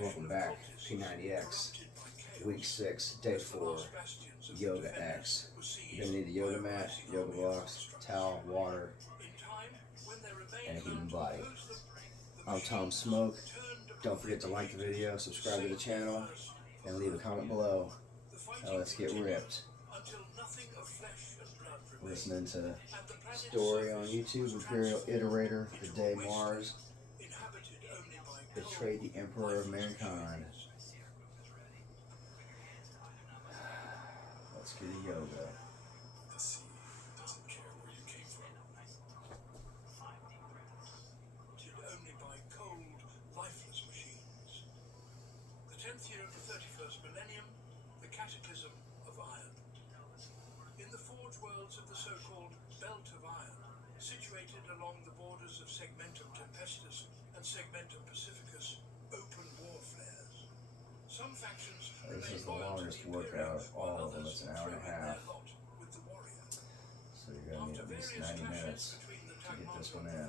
Welcome back, P90X, week 6, day 4, Yoga X. You're going to need a yoga mat, yoga blocks, towel, water, and a human body. I'm Tom Smoke. Don't forget to like the video, subscribe to the channel, and leave a comment below. Now let's get ripped. Listening to story on YouTube, Imperial Iterator, the day Mars betrayed the Emperor of Mankind. Let's get a yoga. The sea doesn't care where you came from. Only by cold, lifeless machines. The 10th year of the 31st millennium, the cataclysm of iron. In the forge worlds of the so-called Belt of Iron, situated along the borders of Segmentum Tempestus and Segmentum Pacificus, open war flares. Some factions This is the longest workout of all of them. It's an hour and a half. So you're going to need at least 90 minutes to get this one in.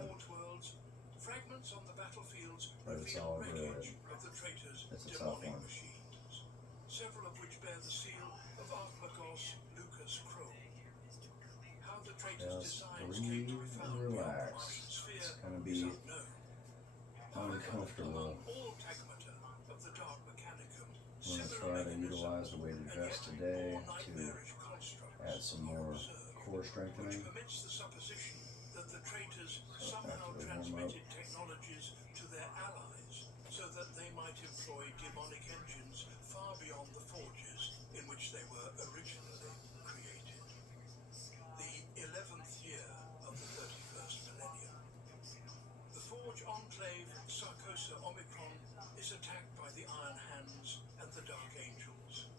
Fragments on the battlefields But it's all good. of the traitors' It's a tough demonic one. machines, several of which bear the seal of Archmagos Lucas Crow. How the traitors' Just designs came to breathe be and found beyond the relax. Martian sphere It's going to is be unknown. uncomfortable. Among all tagmata of the Dark Mechanicum, I'm going to try to utilize the weighted vest today to add some more core strengthening. which permits the supposition that the traitors somehow After they warm up. transmitted technologies to their allies so that they might employ demonic engines far beyond the forges in which they were originally created. The 11th year of the 31st millennium. The Forge Enclave Sarcosa Omicron is attacked by the Iron Hands and the Dark Angels,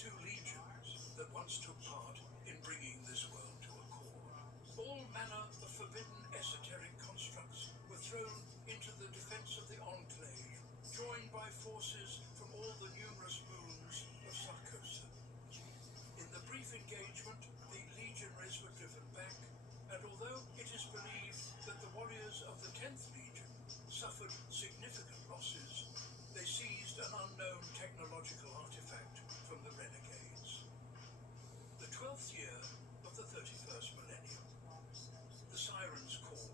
two legions that once took part in bringing this world to a core. All manner of forbidden esoteric constructs were thrown into the defense of the Enclave, joined by forces from all the numerous moons of Sarcosa. In the brief engagement, the legionaries were driven back, and although it is believed that the warriors of the 10th Legion suffered significant losses, they seized an unknown technological artifact from the renegades. The 12th year of the 31st millennium. The Siren's Call.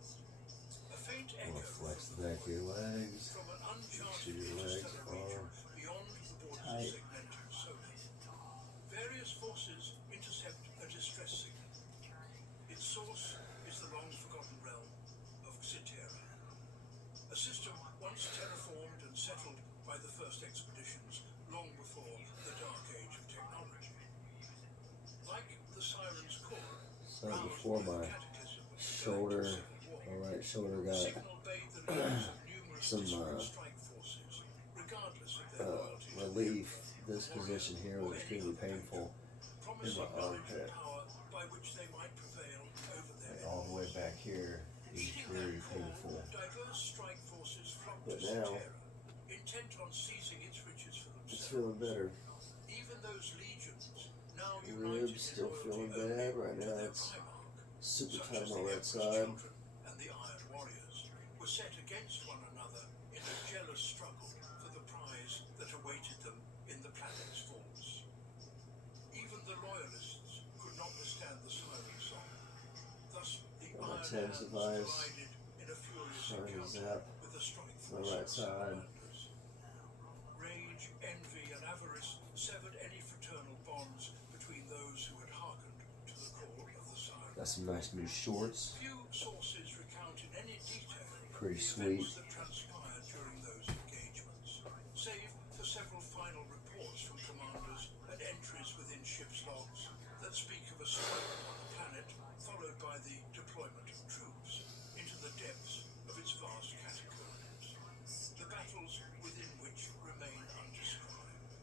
A faint I'm going echo to flex the back of your legs. from an Make sure uncharted your legs interstellar region are beyond the borders tight. of Segmentum Solar. Various forces intercept a distress signal. Its source is the long-forgotten realm of Citera, a system once terraformed and settled by the first expeditions long before the Dark Age of technology. Like the Siren's Call, So before my shoulder, my right shoulder got signal bade the leaders of numerous some disparate strike forces, regardless of their loyalty to relief, this position here was extremely painful in promising my knowledge and armpit. power by which they might prevail over their And all the way back here is Heeding very that call, painful. diverse strike forces flocked But to now, Citera, intent on seizing its riches for it's themselves. feeling better. Even those legions, now united Ribs in still loyalty feeling only bad right to now. their It's primarch, super such tight as on the my right Emperor's side. children and the Iron Warriors, were set against one another in a jealous struggle for the prize that awaited them in the planet's vaults. Even the loyalists could not withstand the siren song. Thus, the My Iron tens Hands device collided in a furious trying to encounter zap with the strike my force right of side. Salamanders. Rage, envy, and avarice severed any fraternal bonds between those who had hearkened to the call of the siren. Got some nice new shorts. Few sources recount in any detail Pretty the sweet. events that transpired during those engagements, save for several final reports from commanders and entries within ship's logs that speak of a strike on the planet followed by the deployment of troops into the depths of its vast catacombs, the battles within which remain undescribed.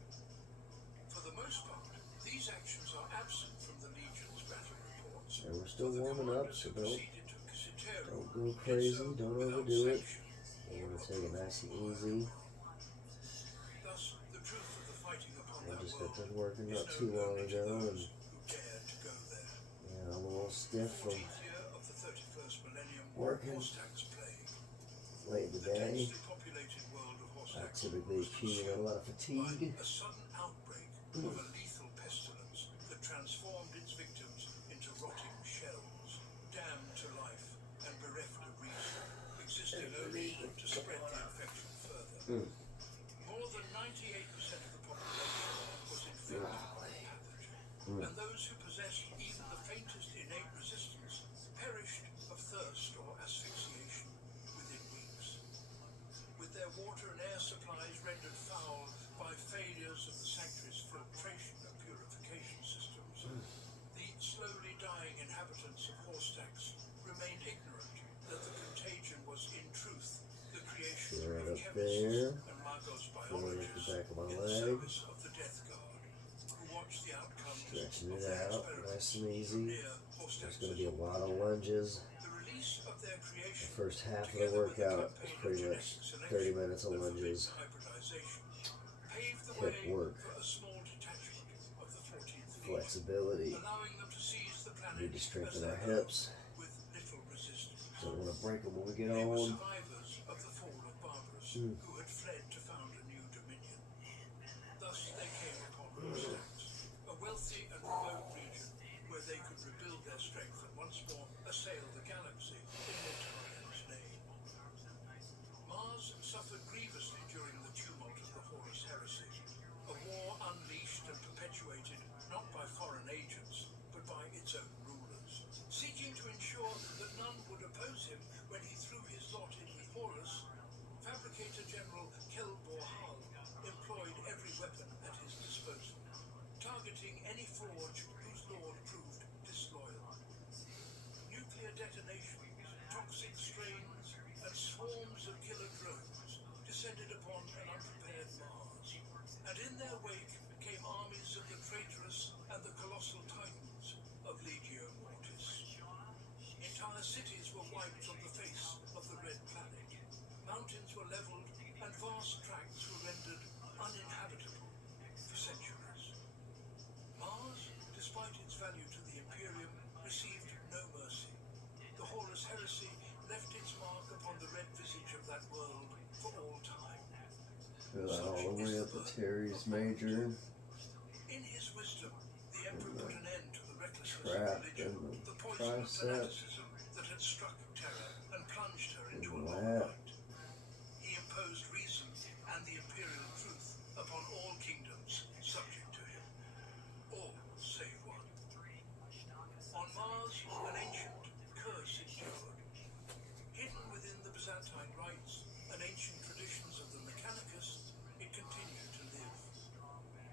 For the most part, these actions are absent from the Legion's battle reports. And we're still The warming up, commanders so who don't proceeded to Citera go did crazy, so don't without overdo it. sanction We're or gonna take it approval nice and of easy. either. Thus, the truth of the fighting upon I that just got world done working is not known too long only to ago, and those who dared to go there. yeah, I'm a little stiff from 14th year of the 31st millennium, working Horstax's plague. late in the The day. densely populated world of Horstax typically accumulate a lot of fatigue. A sudden outbreak of a lethal pestilence that transformed its victims into rotting shells, damned to life and bereft of reason, existing only to spread the infection further. More than 98% of the population was infected by the pathogen, and those who possessed even the faintest innate resistance perished of thirst or asphyxiation within weeks. With their water and air supplies rendered foul by failures of the sanctuary's filtration and purification systems, the slowly dying inhabitants of Horstacks remained ignorant that the contagion was in truth the creation of chemists and Magos biologists in the service of the Death Guard, who watched the outcomes Stretching of it their out, experiments nice and easy. near There's Horstacks. going to be a lot of lunges. The release of their creation, The first half of the together with the workout is campaign pretty of much genetic 30 selection minutes of that lunges. forbids hybridization, paved the Hip way work. for a small detachment of the 14th Legion, Flexibility. allowing them to seize the planet Need to strengthen as our their own hips. with little resistance. Don't want to break them when we get They were old. survivors of the fall of Barbarus, who had fled to found a new dominion. Thus they came upon Horstacks, a wealthy and remote region where they could rebuild their strength and once more assail the galaxy in Mortarian's name. Mars suffered grievously during the tumult of the Horus Heresy, a war unleashed and perpetuated not by foreign agents, but by its own rulers, seeking to ensure that none would oppose him when he threw his lot in with Horus. Fabricator General Kelbor Hal employed every weapon at his disposal, targeting any forge whose lord proved disloyal. Nuclear detonations, toxic strains, and swarms of killer drones descended upon an unprepared Mars, and in their wake came armies of the traitorous and the colossal titans of Legio Mortis. Entire cities were wiped from the face of the Red Planet. Mountains were leveled, and vast tracts were rendered uninhabitable for centuries. Mars, despite its value to the Imperium, received no mercy. The Horus Heresy left its mark upon the red visage of that world for all time. Feel that all the way up to Terry's Major. In his wisdom, the Emperor put an end to the recklessness of Trapped religion, in the the poison of tricep. fanaticism that had struck Terra and plunged her into a long Wow. night. He imposed reason and the imperial truth upon all kingdoms subject to him. All save one. On Mars, an ancient curse endured. Hidden within the Byzantine rites and ancient traditions of the Mechanicus, it continued to live.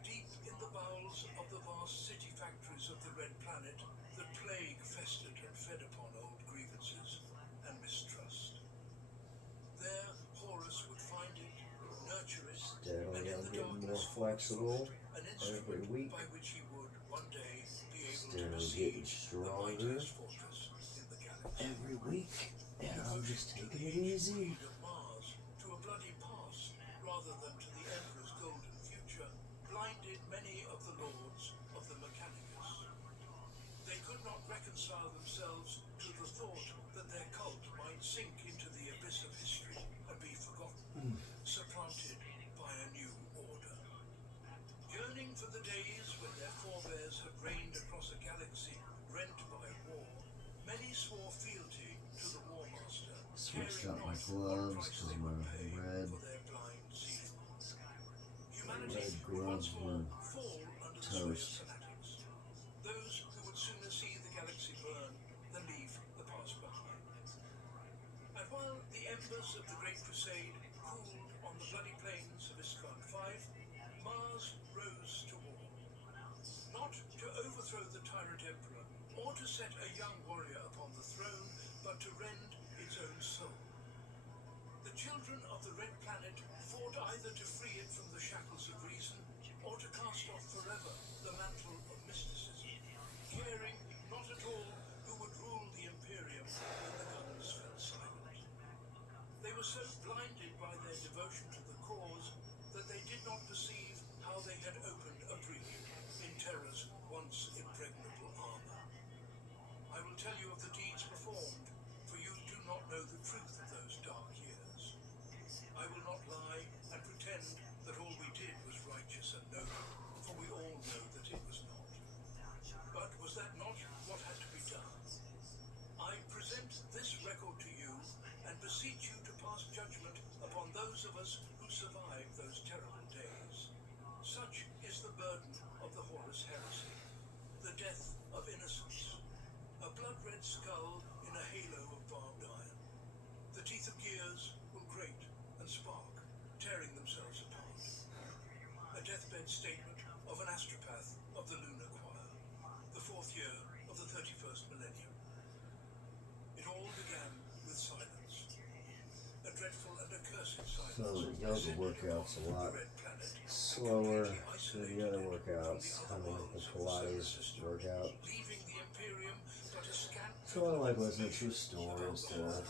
Deep in the bowels of the vast city factories of the Red Planet, the plague festered and fed upon old grievances and mistrust. There, Horus would find it, nurture it, and Steadily in I'm the getting more darkness flexible an every instrument week. by which he would one day be able to Steadily getting besiege the stronger mightiest fortress in the galaxy. every week. And I'm just taking it easy. Of Mars to a bloody past rather than to the Emperor's golden future blinded many of the lords of the Mechanicus. They could not reconcile themselves to the thought that their cult might sink into the abyss of history and be forgotten, supplanted by a new order. Yearning for the days when their forebears had reigned across a galaxy rent by war, many swore fealty to the War Master, Switched caring out my not what gloves price because they my would pay red for their blind zeal. Humanity would gloves once more were fall under the sway of toast. fanatics, those who would sooner see the galaxy burn than leave the past behind. And while the embers of the Great Crusade cooled on the bloody plains of Iskan 5, Mars rose to war. Not to overthrow the tyrant emperor, or to set a young warrior upon the throne, but to rend its own soul. The children of the Red Planet fought either to free it from the shackles of reason, or to cast off forever the mantle of mysticism, caring not at all who would rule the Imperium when the guns fell silent. They were so blinded dangerous heresy, the death of innocence, a blood-red skull in a halo of barbed iron. The teeth of gears will grate and spark, tearing themselves apart. A deathbed statement of an astropath of the lunar choir, the 4th year of the 31st millennium. It all began with silence. A dreadful and accursed silence. So the yoga workout's a lot slower than the other workouts, kind of like the Pilates workout. So I like listening to stories to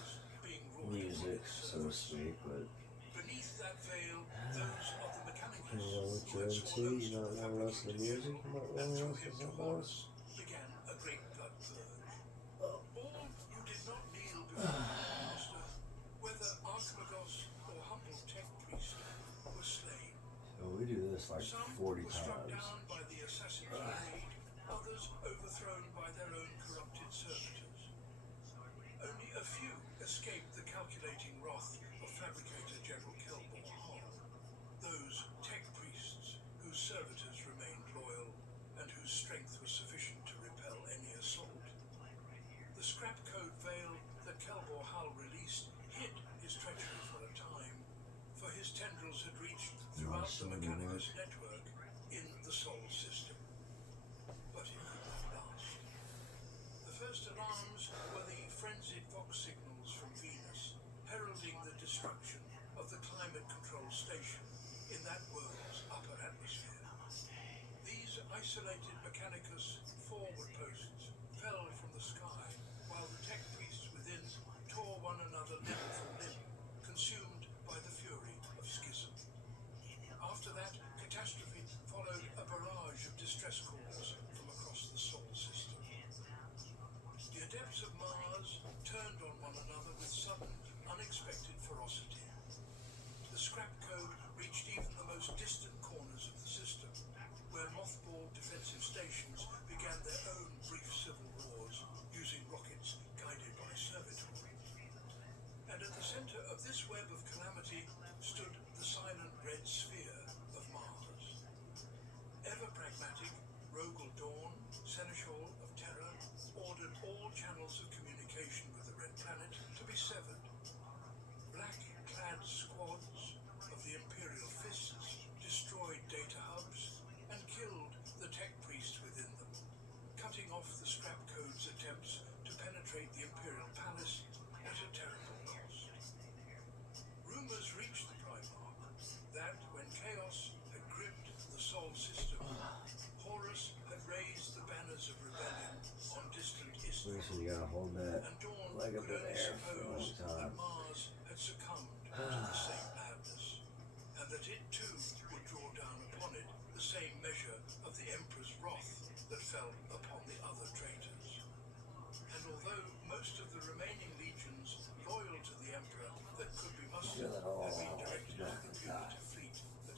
music, so to speak, but beneath that veil, those of the mechanicus depending on what you're into, you might want to listen to music, you might want to listen to something else. began a great blood purge. All who did not kneel before the master, whether Archimagos or humble tech priest, were slain. So we do this like Some 40 were struck times. down by the assassin's blade, others overthrown by their own corrupted servitors. Only a few escaped the calculating wrath of fabricator General Kelbor Hall. Those tech priests whose servitors remained loyal and whose strength was sufficient to repel any assault. The scrap code veil that Kelbor Hall released hid his treachery for a time, for his tendrils had reached throughout the Mechanicus network in the Sol system. But it could not last. The first alarms were the frenzied vox signals from Venus, heralding the destruction of the climate control station in that world's upper atmosphere. These isolated Mechanicus forward posts fell from the sky, while the tech priests within tore one another limb from limb, consumed by the fury of schism. After that catastrophe followed a barrage of distress calls from across the Sol system. The adepts of Mars turned on one another with sudden, unexpected ferocity. The scrap code reached even the most distant corners of the system, where mothballed defensive stations began their own brief civil wars using rockets guided by servitors. And at the center of this web of calamity stood the silent red sphere of Mars. Ever pragmatic, Rogel Dawn, Seneschal of Terra, ordered all channels of communication with the Red Planet to be severed. Black-clad squads of the Imperial Fists destroyed data hubs and killed the tech priests within them, cutting off the scrap code's attempts to penetrate the Imperial Palace at a terrible cost. Rumors reached the Primarch that when chaos had gripped the Sol system, Horus had raised the banners of rebellion on distant So isthmus, you gotta hold that and Dawn leg up could in only the air for a long suppose that time. Mars had succumbed to the same madness, and that it too would draw down upon it the same measure of the Emperor's wrath that fell upon the other traitors. And although most of the remaining legions loyal to the Emperor that could be mustered had been directed to the punitive fleet that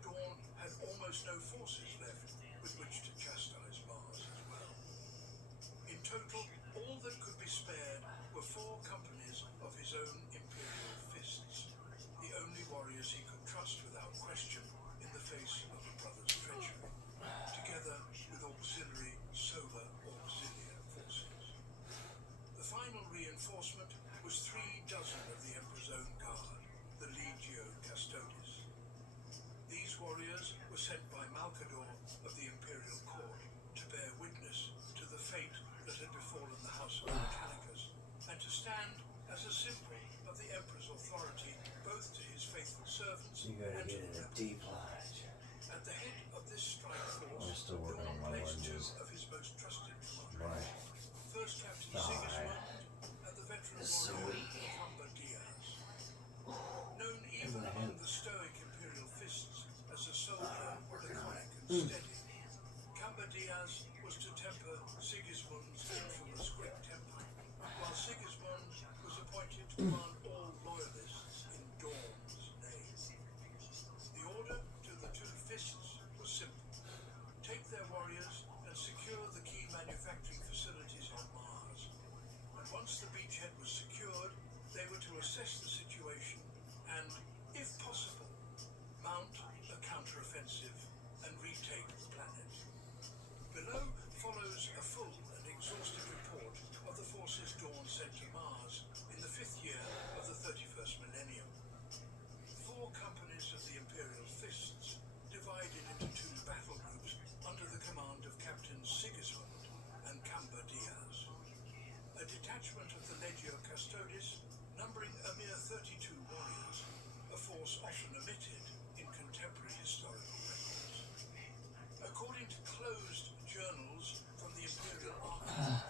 Dawn had almost no forces left with which to chastise Mars as well. In total, all that could be spared were 4 companies of his own Imperial Fists, the only warriors he could trust without question in the face of a brother's treachery, together with auxiliary solar auxilia forces. The final reinforcement was 3 dozen of the Emperor's own guard, the Legio Custodes. These warriors were sent by Malcador of the Imperial Court to bear witness to the fate that had befallen the House of Mechanicus, and to stand as a symbol of the Emperor's authority both to his faithful servants You gotta and to get in the a rebels. deep plunge. At the head of this strike I'm force, still working on Dawn my placed 2 lenses. of his most trusted commanders. My First Captain thigh Sigismund and the veteran is so warrior weak. Cumber Diaz. Known even my among hand. the stoic Imperial Fists as a soldier, working on laconic it. and steady, Cumber Diaz was to temper Sigismund's infamous quick temper, while Sigismund was appointed to command all loyalists in Dawn's name. The order to the 2 Fists was simple: take their warriors and secure the key manufacturing facilities on Mars. And once the beachhead was secured, they were to assess the situation and, if possible, mount a counteroffensive and retake was often omitted in contemporary historical records. According to closed journals from the Imperial Archive,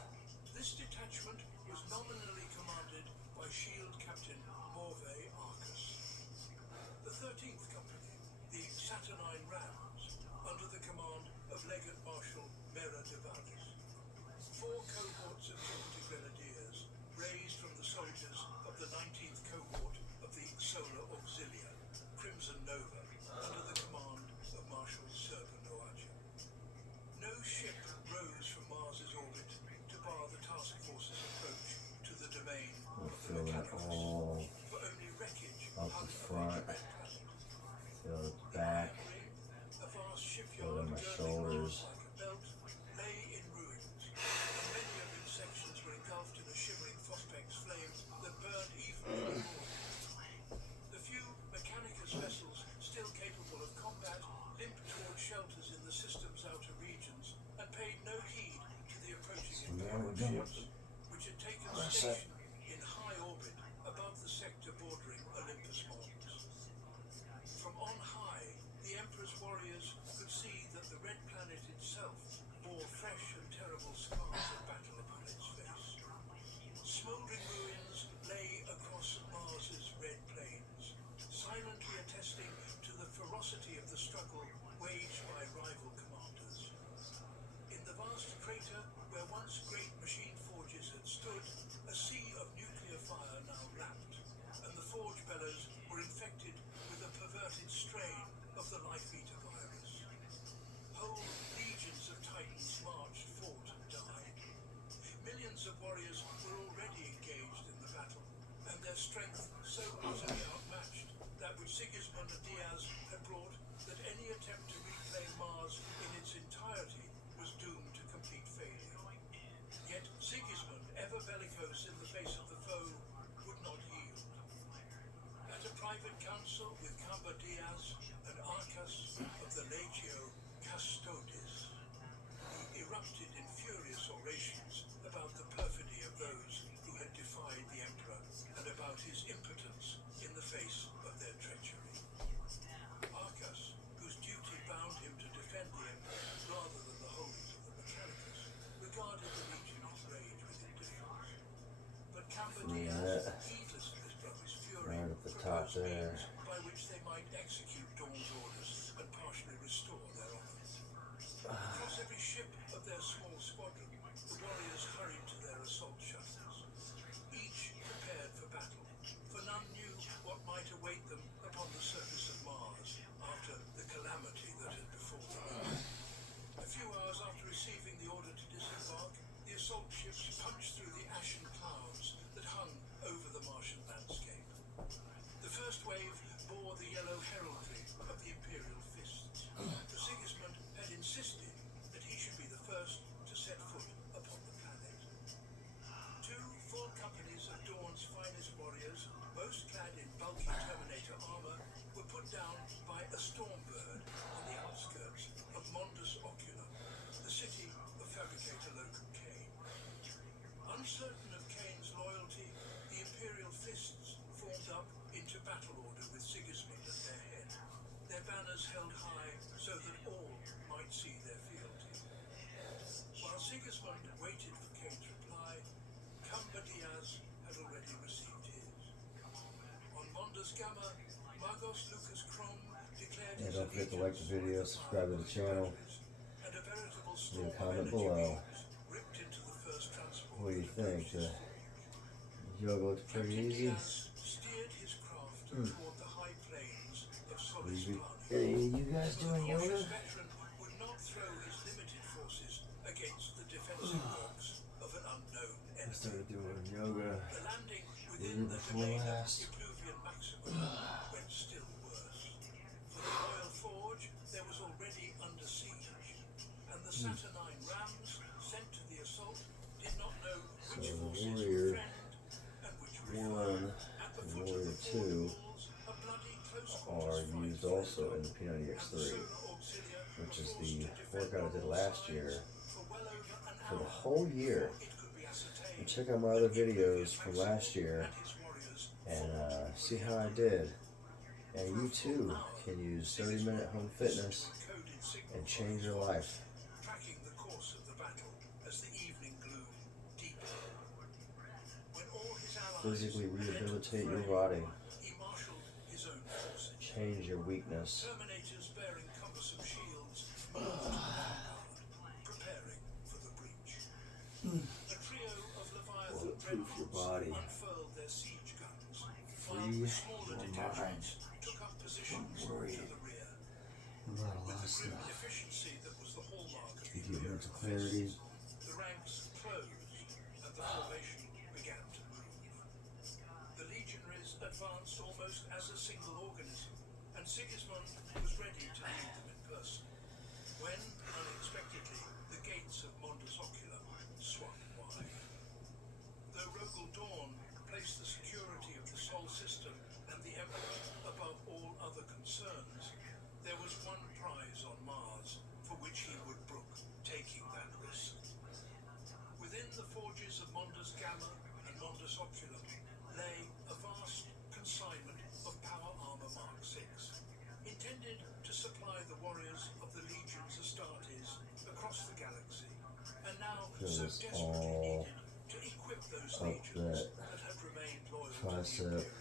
this detachment was nominally commanded by Shield Captain Morvay Arcus. The 13th Company, the Saturnine Rams, under the command of Legate Marshal Mera de Valles. 4 cohorts of Jupiter Grenadiers, raised from the soldiers of the 19th cohort of the Solar Auxilia, Crimson Nova, under the command of Marshal Serban Oaja. No ship rose from Mars's orbit to bar the task force's approach to the domain of the Mechanicus, for only wreckage up hung the above front, the red planet. fill it The back, Iron Ring, a vast fill shipyard in my girdling shoulders. Mars like a belt, lay in ruins, and many of its sections were engulfed in a shimmering phosphex flame that burned evenly before them. The few Mechanicus vessels still capable of combat limped toward shelters in the system's outer regions and paid no heed to the approaching Imperial ships, which had taken station in high orbit above the sector bordering Olympus Mons. From on high, the Emperor's warriors could see that the red planet itself bore fresh and terrible scars of battle upon its face. Smouldering ruins lay across Mars's red plains, silently attesting to the ferocity of the struggle waged by rival commanders. In the vast crater where once great machine forges had stood, a sea of nuclear fire now lapped, and the forge bellows were infected with a perverted strain of the life-eater virus. Whole legions of Titans marched, fought, and died. Millions of warriors were already engaged in the battle, and their strength so utterly outmatched that which Sigismund and Diaz had brought that any attempt to reclaim Mars in its entirety was doomed to complete failure. Yet Sigismund, ever bellicose in the face of the foe, would not yield. At a private council with Camba Diaz and Arcas of the Legio Custodes, he erupted in furious orations about the perfidy of those who had defied the Emperor and about his impotence in the face of their treachery. Arcas, whose duty bound him to defend the Emperor rather than the holdings of the Mechanicus, regarded the legion's rage with indifference. But Camba Diaz, heedless of his brother's fury, Right at the top proposed there. means by which they might execute Dawn's orders and partially restore their honor. Across every ship of their small squadron, the warriors hurried to their assault shuttles, each prepared for battle, for none knew what might await them upon the surface of Mars after the calamity that had befallen Earth. A few hours after receiving the order to disembark, the assault ships punched through the ashen clouds that hung over the Martian landscape. The first wave bore the yellow heraldry of the Imperial Fists, for Sigismund had insisted that he should be the first to set foot upon the planet. 2 full companies of Dawn's finest warriors, most clad in bulky Terminator armor, were put down by a Stormbird on the outskirts of Mondus Ocula, the city of fabricator Locum Kane. Uncertain of Kane's loyalty, the Imperial Fists formed up into battle order with Sigismund at their head, their banners held high so that all might see their fealty. While Sigismund waited for Kane's reply, Camba Diaz had already received his. On Mondus Gamma, Magos Lucas Chrome declared his Don't forget to like the allegiance video, with the subscribe to fire the of channel, and a veritable leave storm a of comment energy below. beams ripped into the first transport. What do you that think? approached his The forge. yoga looks pretty Captain easy. Diaz steered his craft toward the high plains of Solis Plani. Any of you guys The doing yoga? cautious veteran would not throw his limited forces against the defensive works of an unknown I enemy. started doing yoga The landing the within year the before domain of last. Impluvian Maximum went still worse. For the Royal Forge, there was already under siege, and the Saturnine Rams sent to the assault did not know which So the forces warrior were friend and which were foe. 1 At the and foot of warrior the forge 2 walls, a bloody close are quarters fight used flared also up, in the and the P90X3, Solar Auxilia which were is forced the to defend workout I on did all last sides year for well over an for the hour whole year. before it could be ascertained And check out my other videos from last year and see how I did. And you too can use 30-minute home fitness and change your life. Tracking the course of the battle as the evening gloom deepened. When all his allies Physically had entered rehabilitate the your fray, body. he marshaled his own forces. Change your weakness. Terminators bearing cumbersome shields moved to the vanguard, preparing for the breach. A trio of Leviathan Bulletproof your dreadnoughts body. unfurled their siege guns, while Free smaller your detachments mind. took up positions to worry the rear. about a With lot the of grim stuff. efficiency that was the hallmark of the Give you Imperial mental clarity. Fist, the ranks closed and the formation began to move. The legionaries advanced almost as a single organism, and Sigismund was ready to lead them in person, when, unexpectedly, the gates of Mondus Ocula swung wide. Though Rogel Dawn placed the security of the Sol system and the Emperor above all other concerns, there was one prize on Mars for which he would brook taking that risk. Within the forges of Mondus Gamma and Mondus Oculum lay a vast consignment of power armor Mark VI, intended to supply the warriors of the legions Astartes across the galaxy, and now so Goes desperately all needed to equip those up legions that that had remained loyal to the tricep Imperium.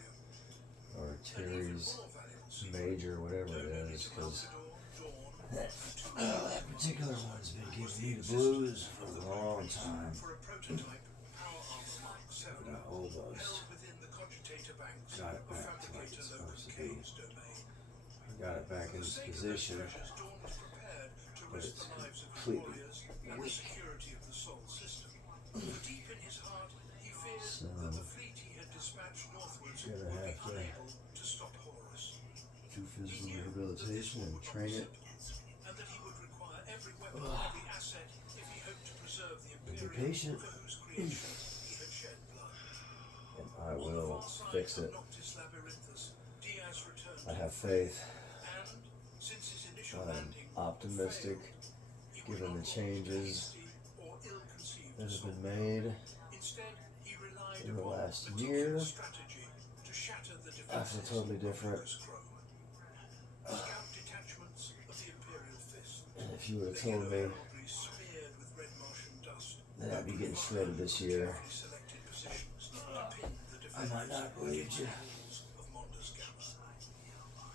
or An even teres more valuable secret, major, whatever known it only is, to because Malcador, Dawn, that, and two that particular one's been was giving me the the blues existence for of a the long blueprints time. for a prototype power armor Mark I VII, almost held within the cogitator banks got it of back to like fabricator it's Logan supposed to be. K's domain. Got it back For in the its sake of those position, treasures, Dawn was prepared to but risk it's the lives of his completely warriors and the weak. security of the Sol system. For deep in his heart, he feared So, that the fleet he had dispatched northwards gonna would be have to unable to stop Horus. do He physical knew that this rehabilitation war and would not train be it. simple, and that he would require every weapon, every asset, if he hoped to preserve the Be Imperium patient, for whose creation he had shed blood. and I On the will far side fix of it. Noctis Labyrinthus, Diaz returned I to have the fleet, faith. and since his initial I'm landing optimistic, failed, he given would the not launch a changes hasty or ill-conceived that have assault. been made Instead, he relied in the upon last meticulous year. strategy to shatter the I feel defenses totally of different. Lucas Chrome. Scout detachments of the Imperial Fist, And if you would have the told yellow me heraldry smeared with red Martian dust, that I'd be getting provided shredded this year, carefully selected positions to pin the I might defenders not have believed against you. the walls of Mondus Gamma.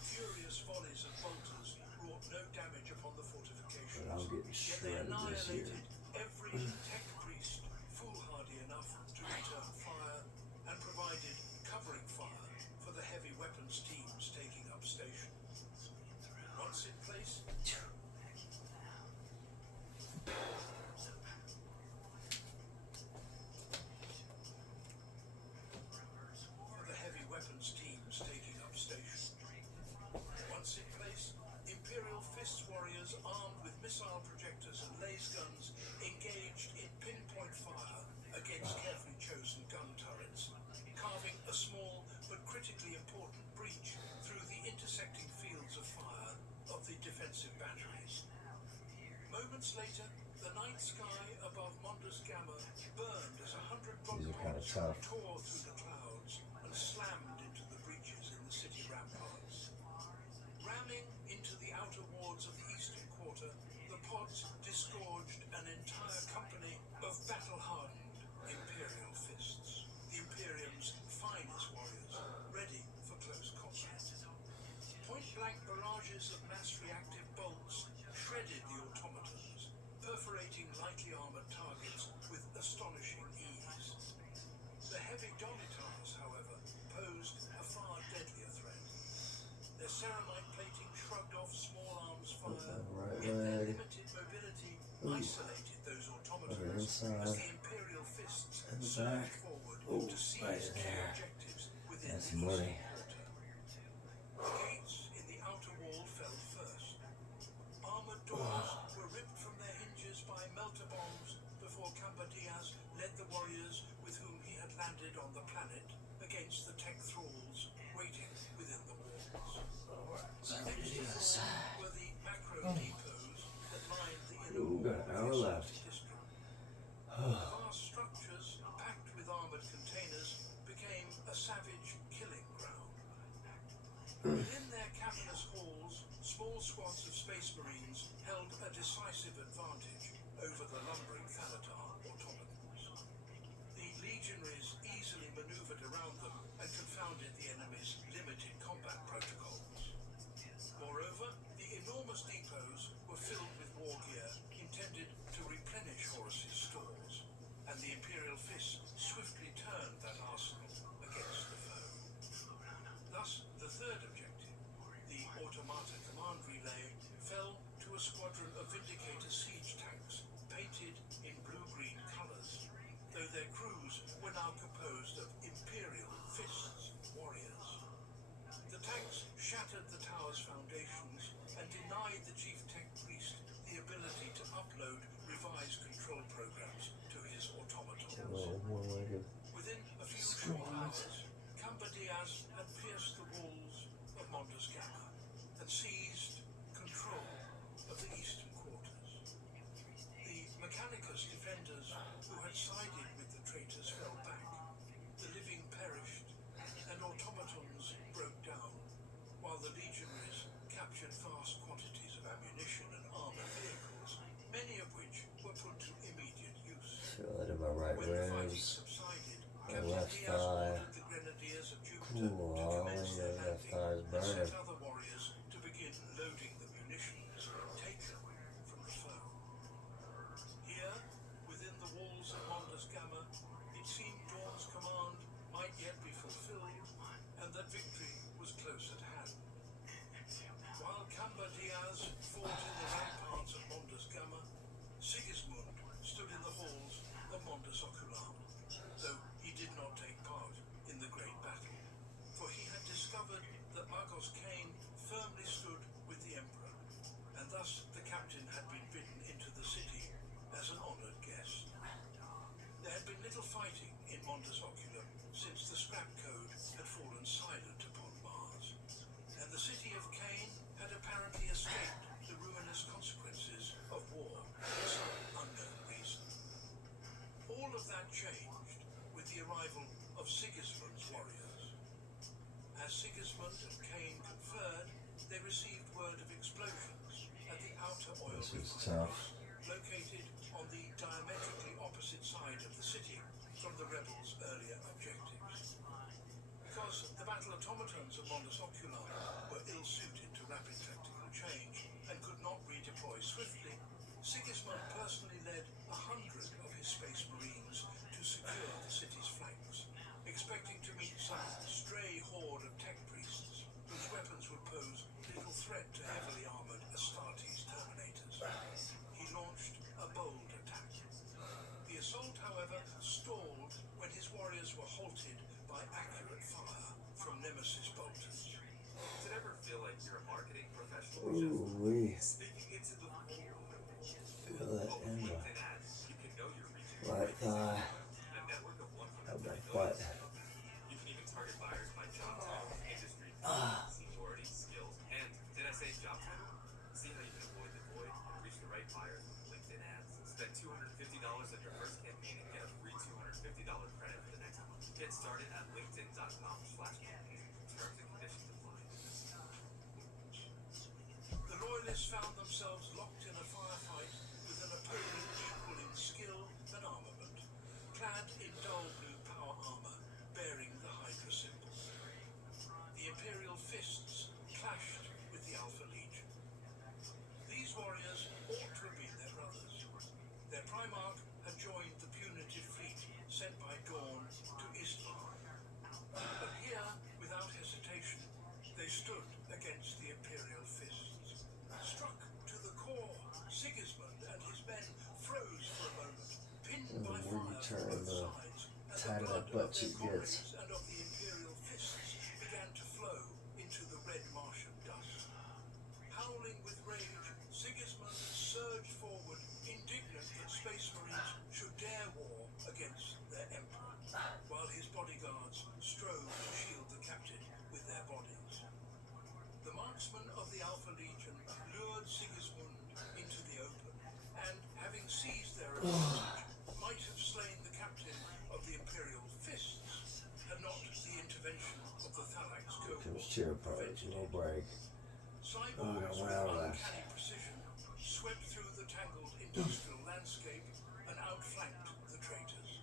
Furious volleys of bolters wrought no damage upon the fortifications, but I'm getting yet they shredded this year. annihilated every tech priest foolhardy enough to return fire, and provided covering fire for the heavy weapons teams taking up station. Once in place, Imperial Fist warriors armed with missile projectors and laser guns engaged in pinpoint fire against carefully chosen gun turrets, carving a small but critically important breach through the intersecting fields of fire of the defensive batteries. Moments later, the night sky above Mondus Gamma burned as 100 rock bombs tore through the clouds and slammed into the breaches in the city ramparts. Ramming into the outer wards of the eastern quarter, the pods disgorged an entire company of battle-hardened Imperial Fists, the Imperium's finest warriors, ready for close combat. Point-blank barrages of mass-reactive bolts shredded the automatons, perforating lightly armored targets with astonishing ease. The heavy Donitars, however, posed a far deadlier threat. Their ceramite plating shrugged off small arms fire, yet their limited mobility isolated those automatons as the Imperial Fists surged forward to seize key objectives within the eastern quarter. The gates in the outer wall fell first. Armored doors were ripped from their hinges by melter bombs before Cambadias led the warriors with whom he had landed on the planet against the tech thralls waiting within the walls. Next were the macro depots that lined the inner wall of the assaulted district. Vast structures packed with armored containers became a savage killing ground. cavernous halls, small squads of space marines held a decisive advantage over the lumbering Thanatar automatons. The legionaries easily maneuvered around them and confounded the enemy's limited combat protocols. Moreover, the enormous depots were filled with war gear intended to replenish Horus's stores, and the Imperial Fists swiftly turned that arsenal against the foe. Thus, the third objective, the Automata Command Relay, fell to a squadron of Vindicator siege tanks painted in blue-green colors, though their crews were now composed of Imperial Fists warriors. The tanks shattered the tower's foundations and denied the Chief Tech Priest the ability to upload revised control programs to his automatons. Within a few short hours, Cumber Diaz had pierced the walls of Mondas Gamma and seized control of the eastern quarters. The Mechanicus defenders who had sided with the traitors fell back, the living perished, and automatons broke down, while the legionaries captured vast quantities of ammunition and armored vehicles, many of which were put to immediate use. Feel it in my right When the fighting ribs, subsided, my Captain left Diaz thigh. ordered the grenadiers of Jupiter Cool, to all commence in their your left landing thigh's and burning. set other warriors to begin loading the munitions taken from the foe. Here, within the walls of Mondas Gamma, it seemed Dawn's command might yet be fulfilled, and that victory was close at hand. While Cumber Diaz fought in the ramparts of Mondas Gamma, Sigismund stood in the halls of Mondas Oculam, though he did not take part in the great battle, for he had discovered that Magos Kane firmly stood with the Emperor, and thus the captain had been bidden into the city as an honored guest. There had been little fighting in Mondas Oculum since the scrap code had fallen silent upon Mars, and the city of Kane had apparently escaped the ruinous consequences of war for some unknown reason. All of that changed with the arrival of Sigismund's warriors. As Sigismund and Kane conferred, they received word of explosions at the outer oil refineries located on the diametrically opposite side of the city from the rebels' earlier objectives. Because the battle automatons of Mondas Oculam were ill-suited to rapid tactical change and could not redeploy swiftly, Sigismund personally led 100 of his space marines to secure the city's flanks, expecting to meet some stray horde of tech priests whose weapons would pose little threat to heavily armored Astartes terminators. He launched a bold attack. The assault, however, stalled when his warriors were halted by accurate fire from Nemesis bolters. Does it ever feel like you're a marketing professional? Ooh-wee. Speaking into the Feel that in my LinkedIn ads, you can know you're reaching right thigh, a network of 130 of my million. butt. You can even target buyers by job title, industry, seniority, skills, and did I say job title? See how you can avoid the void and reach the right buyers with LinkedIn ads. Spend $250 on your first campaign and get a free $250 credit for the next month. Get started at linkedin.com/campaign. Terms and conditions apply. The Loyalists found themselves locked in a firefight with an opponent equal in skill and armament, clad in dull blue power armor bearing the Hydra symbol. The Imperial Fists clashed with the Alpha Legion. These warriors ought to have been their brothers. Their Primarch had joined the punitive fleet sent by Dawn to Islam. But here, without hesitation, they stood against the Imperial Fists. Struck to the core, Sigismund and his men froze for a moment, pinned by fire from both sides, and the blood of their comrades and of the Imperial Fists began to flow into the red Martian dust. Howling with rage, Sigismund surged forward, indignant that Space Marines should dare war against their Emperor, while his bodyguards strove to shield the captain with their bodies. The marksmen of the Alpha Legion lured Sigismund into the open, and having seized their advantage, might have slain the captain of the Imperial Fists, had not the intervention of the Thalax cohort prevented it. break. Cyborgs Oh, with well, uncanny precision swept through the tangled industrial landscape and outflanked the traitors.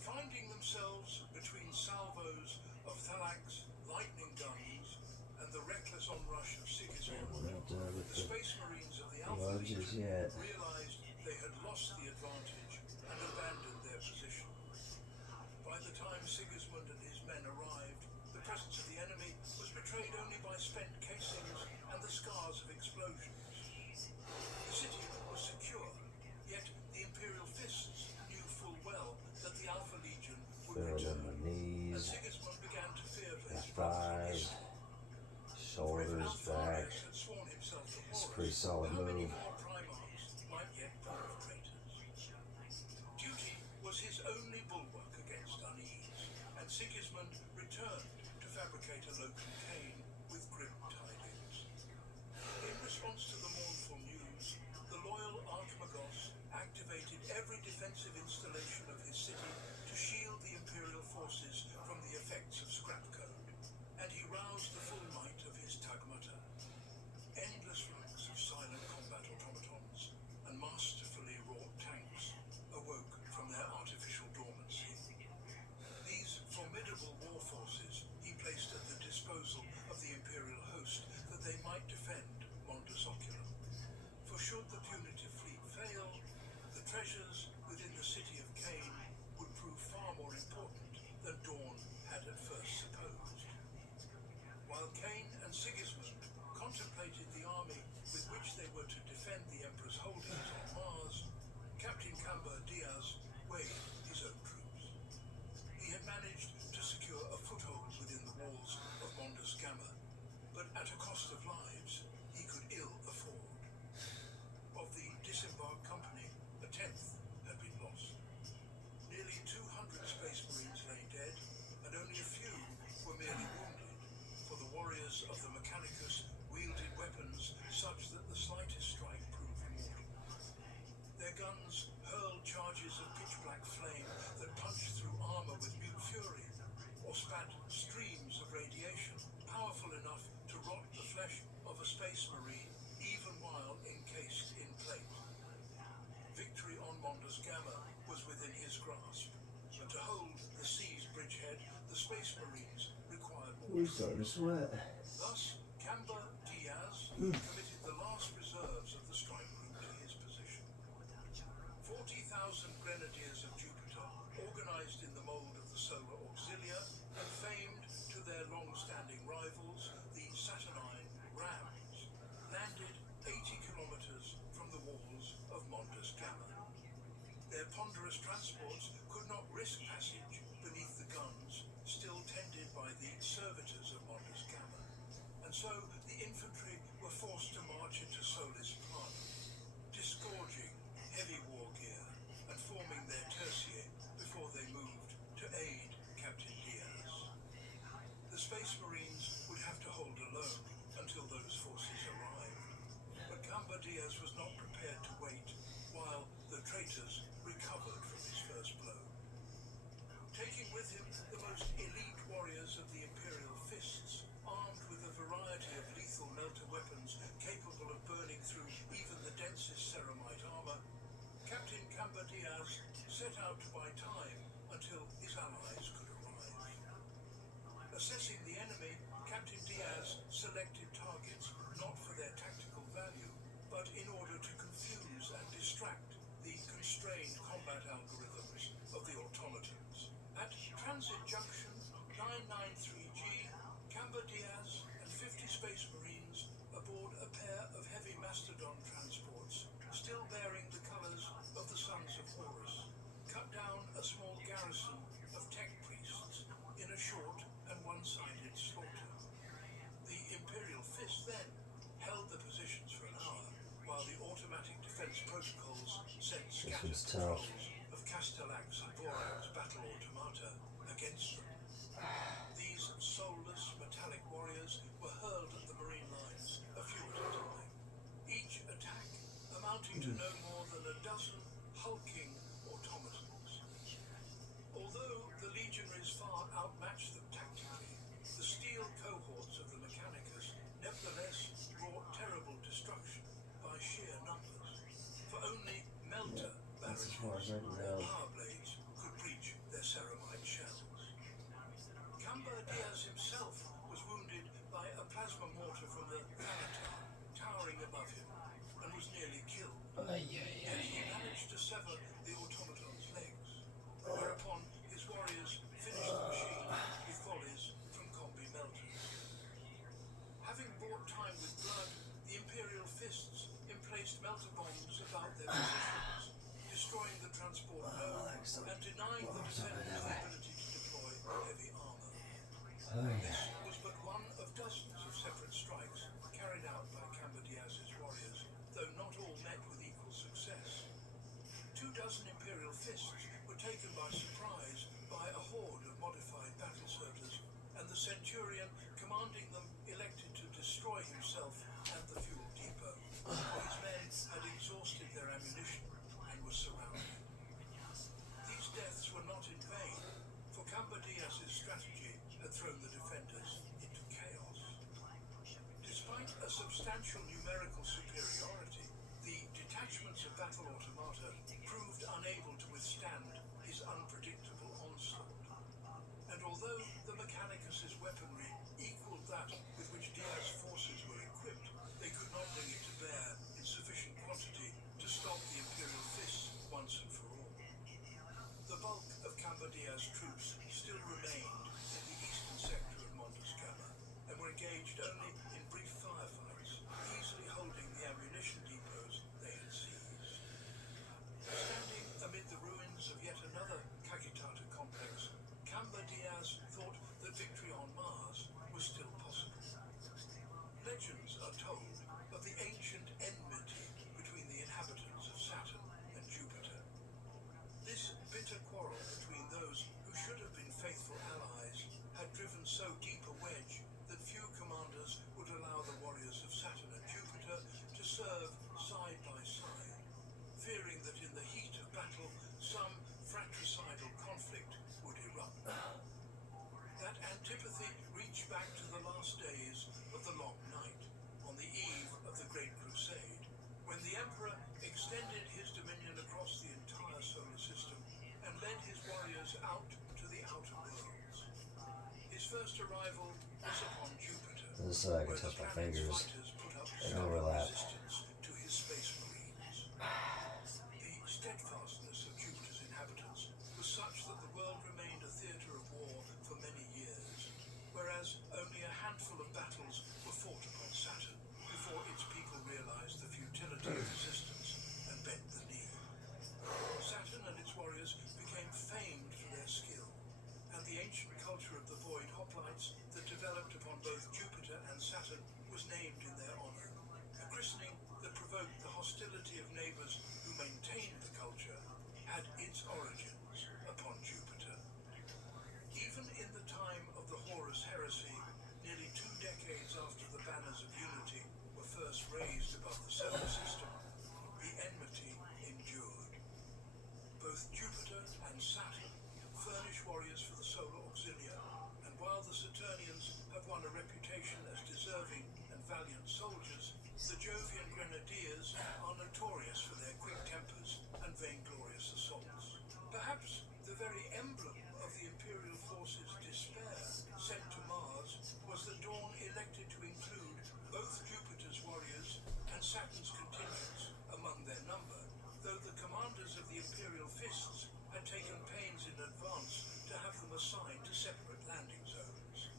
Finding themselves between salvos of Thalak's lightning guns and the reckless onrush of Sigismund, we're not done with the the Space Marines of the Alpha lunges Legion yet. realized they had lost the advantage and abandoned their position. By the time Sigismund and his men arrived, the presence of the enemy was betrayed only by spent casings and the scars of explosions. The city was secure, yet the Imperial Fists knew full well that the Alpha Legion would Feel return, on my and knees, Sigismund began to fear for my his brother's thighs, For if shoulders, back. Alpharius had sworn himself to It's a Horus, pretty solid how many move. more Primarchs might yet prove traitors? Duty was his only bulwark against unease, and Sigismund returned to fabricate a locum cane with grim tidings. In response to the mournful news, the loyal Archmagos activated every defensive installation of his city to shield the Imperial forces from the effects of scrap code, and he roused the full might of his Tagmata. Endless ranks of silent combat automatons and masterfully wrought tanks awoke from their artificial dormancy. These formidable war forces he placed at the disposal of the Imperial host that they might defend Mondus Oculum. For should the punitive fleet fail, the treasures within the city of Cain would prove far more important than Dawn had at first supposed. While Cain and Sigismund contemplated the army with which they were to defend the Emperor's holdings on Mars, Captain Camber Diaz weighed his own troops. He had managed to secure a foothold within the walls of Mondus Gamma, but at a cost of lives he could ill afford. Of the disembarked company, a tenth had been lost. Nearly 200 Space Marines lay dead, and only a few were merely wounded, for the warriors of the Mechanicus wielded weapons such that the slightest strike proved mortal. Their guns hurled charges of pitch-black flame that punched through armor with mute fury, or spat streams of radiation powerful enough to rot the flesh of a Space Marine even while encased in plate. Victory on Mondus Gamma was within his grasp, but to hold the sea's bridgehead, the Space Marines required more. We're starting to sweat. Thus, Camber Diaz committed the last reserves of the strike group to his position. 40,000 grenadiers of Jupiter, organized in the mold of the Solar Auxilia and famed to their long-standing rivals, the Saturnine Rams, landed 80 kilometers from the walls of Mondus Gamma. Their ponderous transports could not risk passage beneath the guns still tended by the servitors of Mondus Gamma, and so the infantry were forced to march into Solis Plana, disgorging heavy war gear and forming their tertiae before they moved to aid Captain Diaz. The Space Marines would have to hold alone until those forces arrived, but Camber Diaz was not prepared to wait while the traitors recovered from his first blow. Taking with him the most elite warriors of the Imperial Fists, armed with a variety of lethal melter weapons capable of burning through even the densest ceramite armor, Captain Camber Diaz set out to buy time until his allies could arrive. Assessing the enemy, Captain Diaz selected targets not for their tactical value, but in order to confuse and distract the constrained combat algorithms of the automatons. At Transit Junction 993G, Camber Diaz and 50 Space Marines aboard a pair of heavy mastodon transports, still bearing the colors of the Sons of Horus, cut down a small garrison of tech priests in a short and one-sided slaughter. The Imperial Fist then held the positions for an hour, while the automatic defense protocols sent scattered patrols of Castellax and Borax battle automata against them. These soulless metallic warriors were hurled at the marine lines a few at a time, each attack amounting to no more than a dozen hulking automatons. Although the legionaries far outmatched them tactically, the steel cohorts of the Mechanicus shelter bombs about their positions, destroying the transport node and denying the defenders the ability to deploy heavy armor. This was but one of dozens of separate strikes carried out by Cambidias's warriors, though not all met with equal success. 24 Imperial fists were taken by surprise by a horde of modified battle surters, and the Centurion commanding them elected to destroy himself and the fuel depot, for his men had exhausted their ammunition and were surrounded. These deaths were not in vain, for Cambidias's strategy had thrown the defenders into chaos. Despite a substantial numerical superiority, the detachments of battle automata proved unable to withstand his unpredictable onslaught. And although the Mechanicus' weaponry equaled that with which Diaz's forces were equipped, they could not bring it to bear in sufficient quantity to stop the Imperial fists once and for all. The bulk of Cambidias's troops still remained in the eastern sector of Montes Gamma and were engaged only in brief firefights, easily holding the ammunition depots they had seized. Standing amid the ruins of yet another Cagitata complex, Cambidias thought that victory on Mars was still possible. Legends are told of the ancient enmity between the inhabitants of Saturn and Jupiter. This bitter quarrel between those who should have been faithful allies had driven so deep a wedge that few commanders would allow the warriors of Saturn and Jupiter to serve side by side, fearing that in the heat of battle some fratricidal conflict would erupt. That antipathy reached back to the last days of the Long Night, on the eve of the Great Crusade, when the Emperor extended his dominion across the entire solar system and led his warriors out to the outer worlds. His first arrival was upon Jupiter, This is so I can where the touch my planet's fingers fighters put up and stubborn overlap. resistance to his space marines. The steadfastness of Jupiter's inhabitants was such that the world remained a theatre of war for many years, whereas only a handful of battles were fought upon Saturn before its people realized the futility of resistance and bent the knee. Saturn and its warriors became famed for their skill, and the ancient culture of the Void hoplites that developed upon both Jupiter and Saturn was named in their honor, a christening that provoked the hostility of neighbors who maintained the culture had its origins upon Jupiter. Even in the time of the Horus heresy, nearly 2 decades after the banners of unity were first raised above the solar system, the enmity endured. Both Jupiter and Saturn furnish warriors for the solar auxilia, and while the Saturnians have won a reputation as deserving and valiant soldiers, the Jovian Grenadiers are notorious for their quick tempers and vainglorious assaults. Perhaps the very emblem of the Imperial forces' despair sent to Mars was that Dawn elected to include both Jupiter's warriors and Saturn's contingents among their number, though the commanders of the Imperial fists had taken pains in advance to have them assigned to separate landing zones.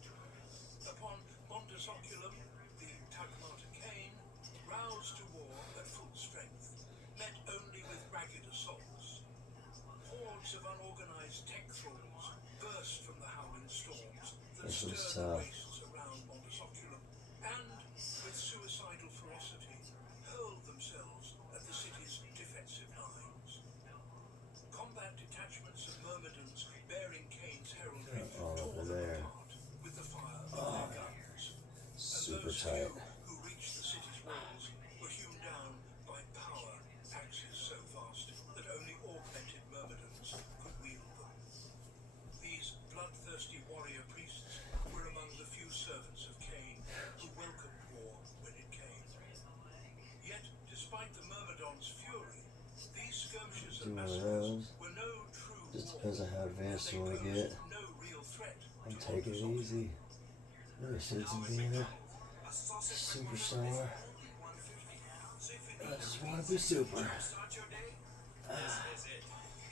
Upon Montes Oculum, the Tagmata Cain, roused to war at full strength, met only with ragged assaults. Hordes of unorganized tech thralls burst from the howling storms that This was stirred the tough. wastes around Montes Oculum, and, with suicidal ferocity, hurled themselves at the city's defensive lines. Combat detachments of Myrmidons bearing Cain's heraldry tore them there. apart with the fire of their guns, and Super those tight. few who reached the city's walls were hewn down by power axes so vast that only augmented Myrmidons could wield them. These bloodthirsty warrior priests were among the few servants of Cain who welcomed war when it came. Yet, despite the Myrmidons' fury, these skirmishes and Do one of massacres those. were no true Just war, depends on how advanced you want to get. no real threat And to take it Montes Oculum. easy. Never sense of being a superstar. I just want to be super. Start your day. This is it.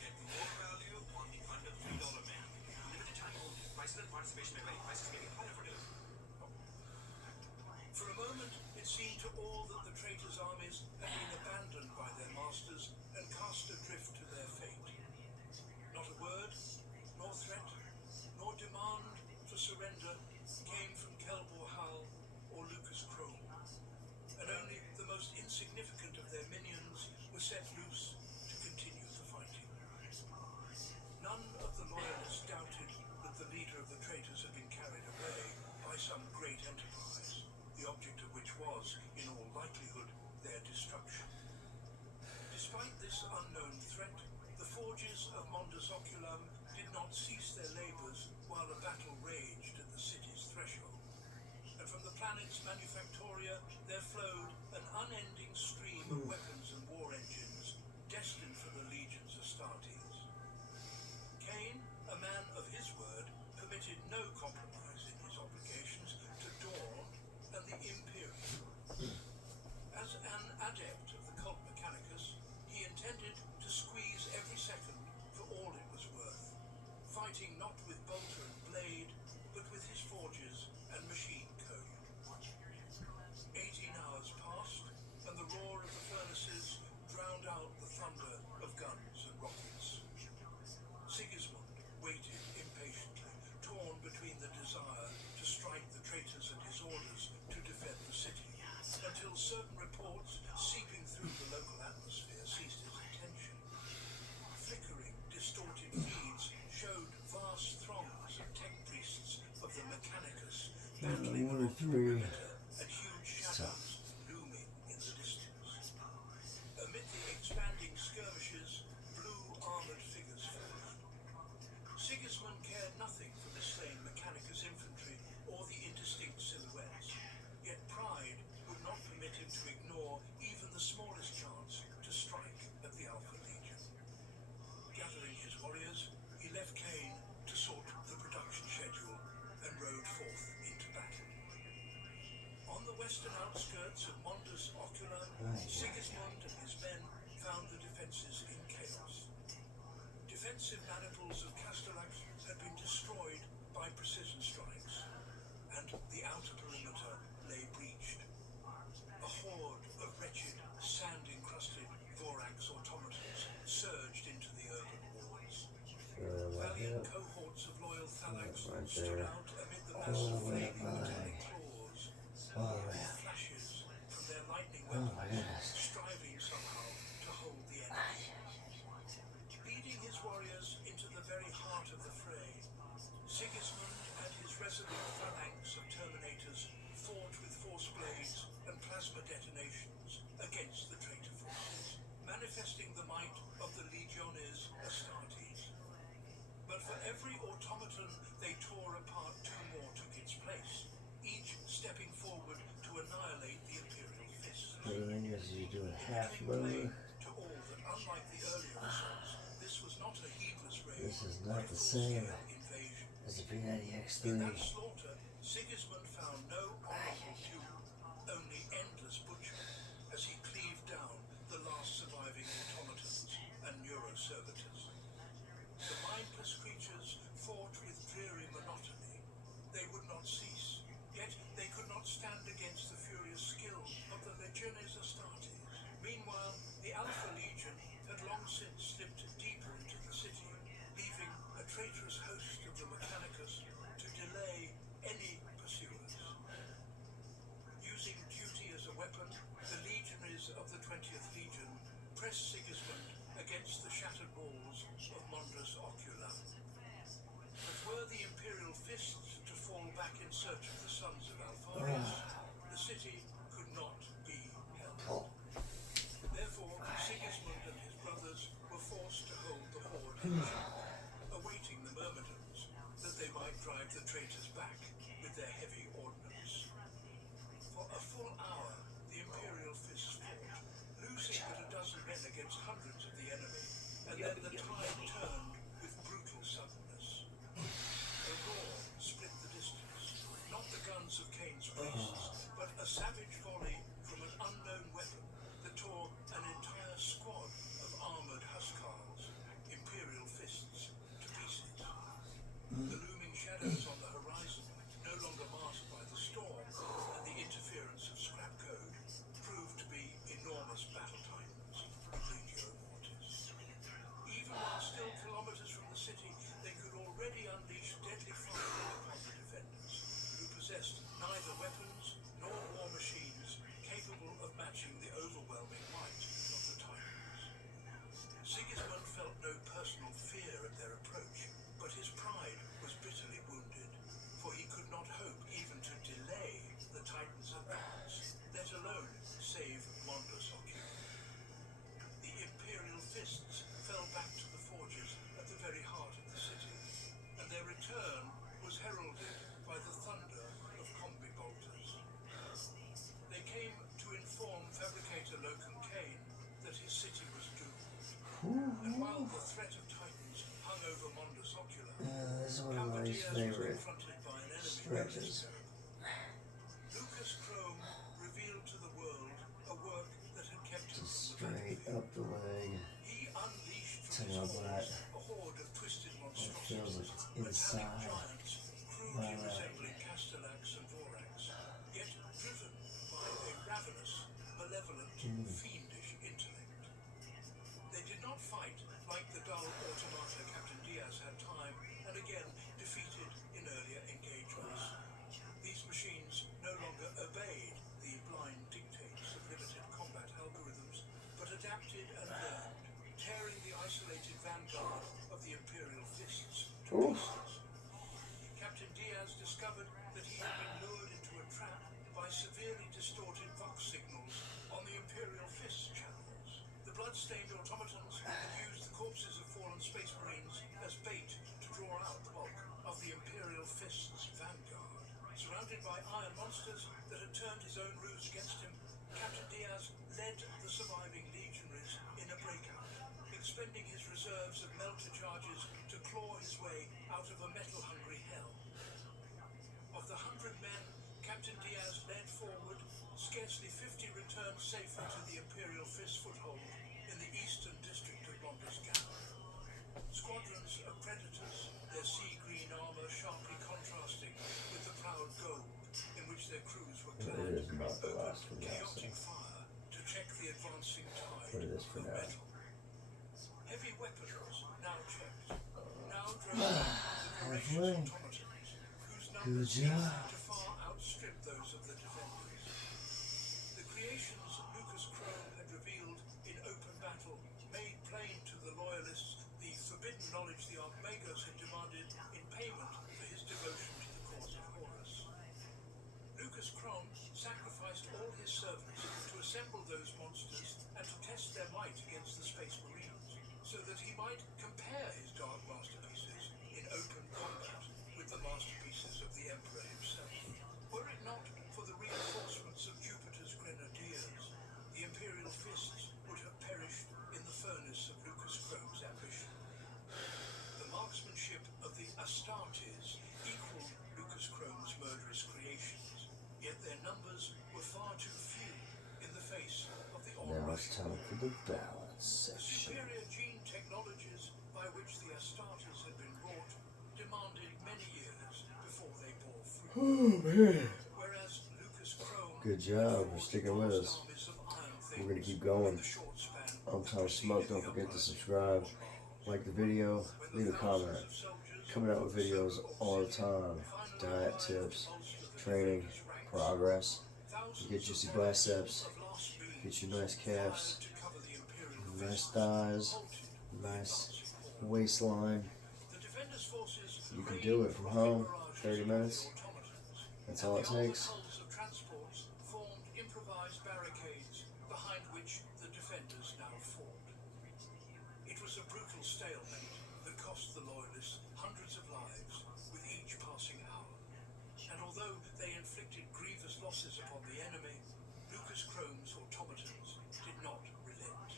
Get more value on the under $3 man. Limited time only. Prices and participation may vary. Prices may be higher for delivery. For a moment, it It seemed to all that the traitors' armies had been abandoned by their masters and cast adrift to their fate. Not a word, nor threat, nor demand for surrender came from Kelbor Hal or Lucas Crome, and only the most insignificant of their minions were set loose to continue the fighting. None of the loyalists doubted that the leader of the traitors had been carried away by some great enterprise, the object of which was, in all likelihood, their destruction. Despite this unknown threat, the forges of Mondus Oculum did not cease their labors while a battle raged at the city's threshold. And from the planet's manufactoria there flowed an unending stream of weapons and war engines destined for the legions of Astartes. Cain, a man of his word, permitted no compromise in his obligations to Dawn and the Imperium. As an adept of the cult Mechanicus, he intended to squeeze every second for all it was worth, fighting not with bolter and blade, but with his forges and machine code. 18 hours passed, and the roar of the furnaces drowned out the thunder of guns and rockets. Sigismund waited impatiently, torn between the desire to strike the traitors and his orders to defend the city, until certain reports seeping through the local atmosphere seized his attention. Flickering, distorted feeds showed vast throngs of tech priests of the Mechanicus battling along the perimeter and huge shadows looming in the distance. Amid the expanding skirmishes, blue armored figures flashed. Sigismund cared nothing for the slain Mechanicus infantry or the indistinct silhouettes, yet pride would not permit him to ignore even the smallest chance to strike at the Alpha Legion. Gathering his warriors, he left Cain to sort the production schedule and rode forth into battle. On the western outskirts of Mondus Oculum, Sigismund and his men found the defenses in chaos. Defensive maniples of Castellax had been destroyed by precision strikes, and the outer perimeter lay breached. A horde of wretched, sand-encrusted Vorax automatons surged into the urban walls. Valiant cohorts of loyal Thalax stood out amid the mass of flaming metallic claws, with flashes from their lightning weapons, striving somehow to hold the enemy. Leading his warriors into the very heart of the fray, Sigismund and his resolute phalanx of Terminators fought with force blades and plasma detonations against the traitor forces, manifesting the might of the Legiones Astartes. But for every automaton they tore apart, two more took its place, each stepping forward to annihilate the Imperial fists. You do a half It became moon. plain to all that unlike the earlier assaults, this was not a heedless raid, This is but not a the same full-scale invasion. as the P90X3. In that slaughter, Sigismund found no honorable duel, only endless butchery, as he cleaved down the last surviving automatons and neuroservitors. The mindless creatures fought with dreary monotony. They would not cease, yet they could not stand against the furious skill of the Legiones Astartes. Meanwhile, the Alpha Legion had long since slipped deeper into the city, leaving a traitorous host of the Mechanicus to delay any pursuers. the threat of Titans hung over Mondus Ocula, This is one of my least favorite confronted by an enemy stretches. Lucas Chrome revealed to the world a work that had kept him Just from the straight battlefield. up the leg. He unleashed Tell from me his about horns that. a horde of twisted It monstrosities, feels like it's metallic inside giants, crudely my leg. resembling Castellax and Vorax, yet driven by a ravenous, malevolent, fiendish intellect. They did not fight like the dull automata Captain Diaz had time and again defeated in earlier engagements. These machines no longer obeyed the blind dictates of limited combat algorithms, but adapted and learned, tearing the isolated vanguard of the Imperial Fists to pieces. Captain Diaz discovered that he had been lured into a trap by severely distorted vox signals on the Imperial Fist channels. The blood-stained automatons had used the corpses of fallen space marines as bait to draw out the bulk of the Imperial Fist's vanguard. Surrounded by iron monsters that had turned his own ruse against him, Captain Diaz led the surviving legionaries in a breakout, expending his reserves of melter charges to claw his way out of a metal-hungry hell. Of the 100 men Captain Diaz led forward, scarcely 50 returned safely to the Imperial Fist foothold in the eastern district of Mondus Gamma. Squadrons of predators, their sea-green armor sharply contrasting with the proud gold in which their crews were clad, It is not the opened last for now, chaotic fire to check the advancing tide What it is for of now. metal. Heavy weapons now checked, now drove the voracious automatons, whose numbers seemed to far outstrip those of the defenders. The creations Lucas Chrome had revealed in open battle made plain to the loyalists the forbidden knowledge the Archmagos had demanded in payment for his devotion to the cause of Horus. Lucas Chrome sacrificed all his servants to assemble those monsters and to test their might against the Space Marines, so that he might compare his dark masterpieces in open combat with the masterpieces of the Emperor himself. Were it not for the reinforcements of Jupiter's grenadiers, the Imperial Fists would have perished in the furnace of Lucas Chrome's ambition. The marksmanship of the Astartes equaled Lucas Chrome's murderous creations, yet their numbers were far too few in the face of the Now it's all-rushing time for the balance the section. superior gene technologies by which the Astartes had been wrought demanded many years before they bore fruit. Oh man. Whereas Lucas Chrome Good job for sticking with us. We're going to keep going. I'm Tom Smoke. Don't forget to subscribe, like the video, leave a comment. Coming out with videos all the time. Diet tips, training, progress. You get juicy biceps, get you nice calves, nice thighs, nice waistline. You can do it from home, 30 minutes. That's all it takes. Formed improvised barricades behind which the defenders now fought. It was a brutal stalemate that cost the loyalists hundreds of lives with each passing hour. And although they inflicted grievous losses upon the enemy, Lucas Chrome's automatons did not relent.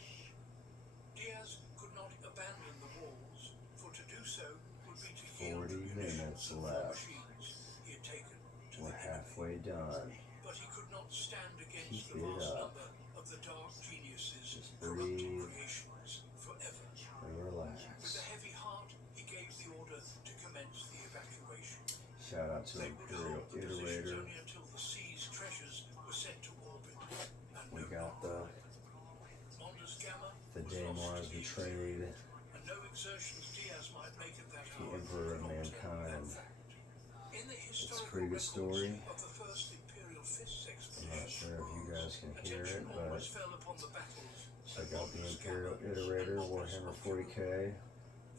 Diaz could not abandon the walls, for to do so would be to yield 40 minutes munitions of the left. machines he had taken to We're the enemy. halfway done. But he could not stand against Keep the it vast up. number of the dark geniuses' Just corrupted breathe creations forever. and With relax. a heavy heart, he gave the order to commence the evacuation. Shout out to They would Imperial hold the positions Iterator. only until the sea's treasures were sent to orbit. And We no got the Mondus Gamma the was Daemons lost to the betrayed, and no exertions Diaz might make at that the hour Emperor of could alter Mankind. that fact. In the It's a historical pretty good records story. of the first Imperial Fists I'm expedition, not sure if you guys can hear attention it, but always fell upon the battles check at out the Mondus Imperial Gamma Iterator, and Mondus Warhammer Ocula. 40k.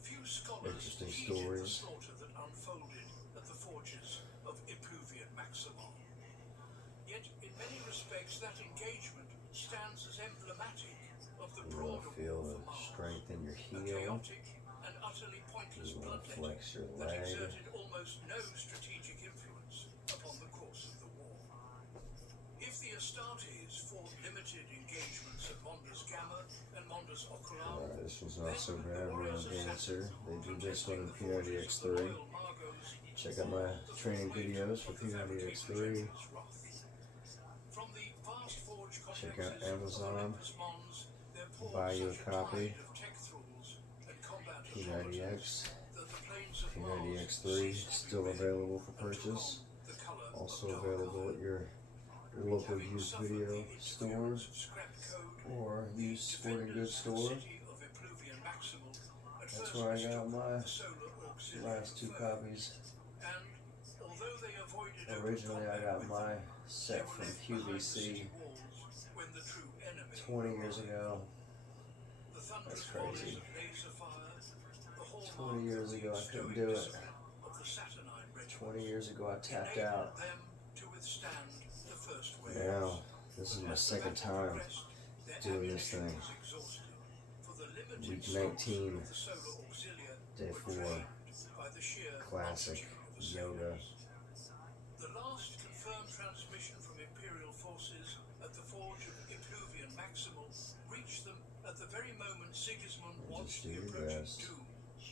Few scholars Interesting heeded the stories. slaughter that unfolded at the forges of Epuvian Maximum. Yet, in many respects, that engagement stands as emblematic of the You want broader to feel war the for Mars, strength in your a heel. chaotic and utterly pointless You want to bloodletting flex your that leg. exerted almost no strategic influence upon the course of the war. If the The Astartes fought limited engagements at Mondas Gamma and Mondas Oculam. This one's not so bad. We're on Dancer. They do this one in P90X3. Check out my training videos for P90X3. Check out Amazon. Buy you a copy. P90X. P90X3 still available for purchase. Also available at your local used video store or used sporting goods store. That's where I got my last 2 copies. Originally I got my set from QVC 20 years ago. That's crazy. 20 years ago I couldn't do it. 20 years ago I tapped out. Now, this is my second time doing this thing. Week 19, day 4, classic yoga. The last confirmed transmission from Imperial forces at the forge of Impluvian Maximal reached them at the very moment Sigismund watched the approaching doom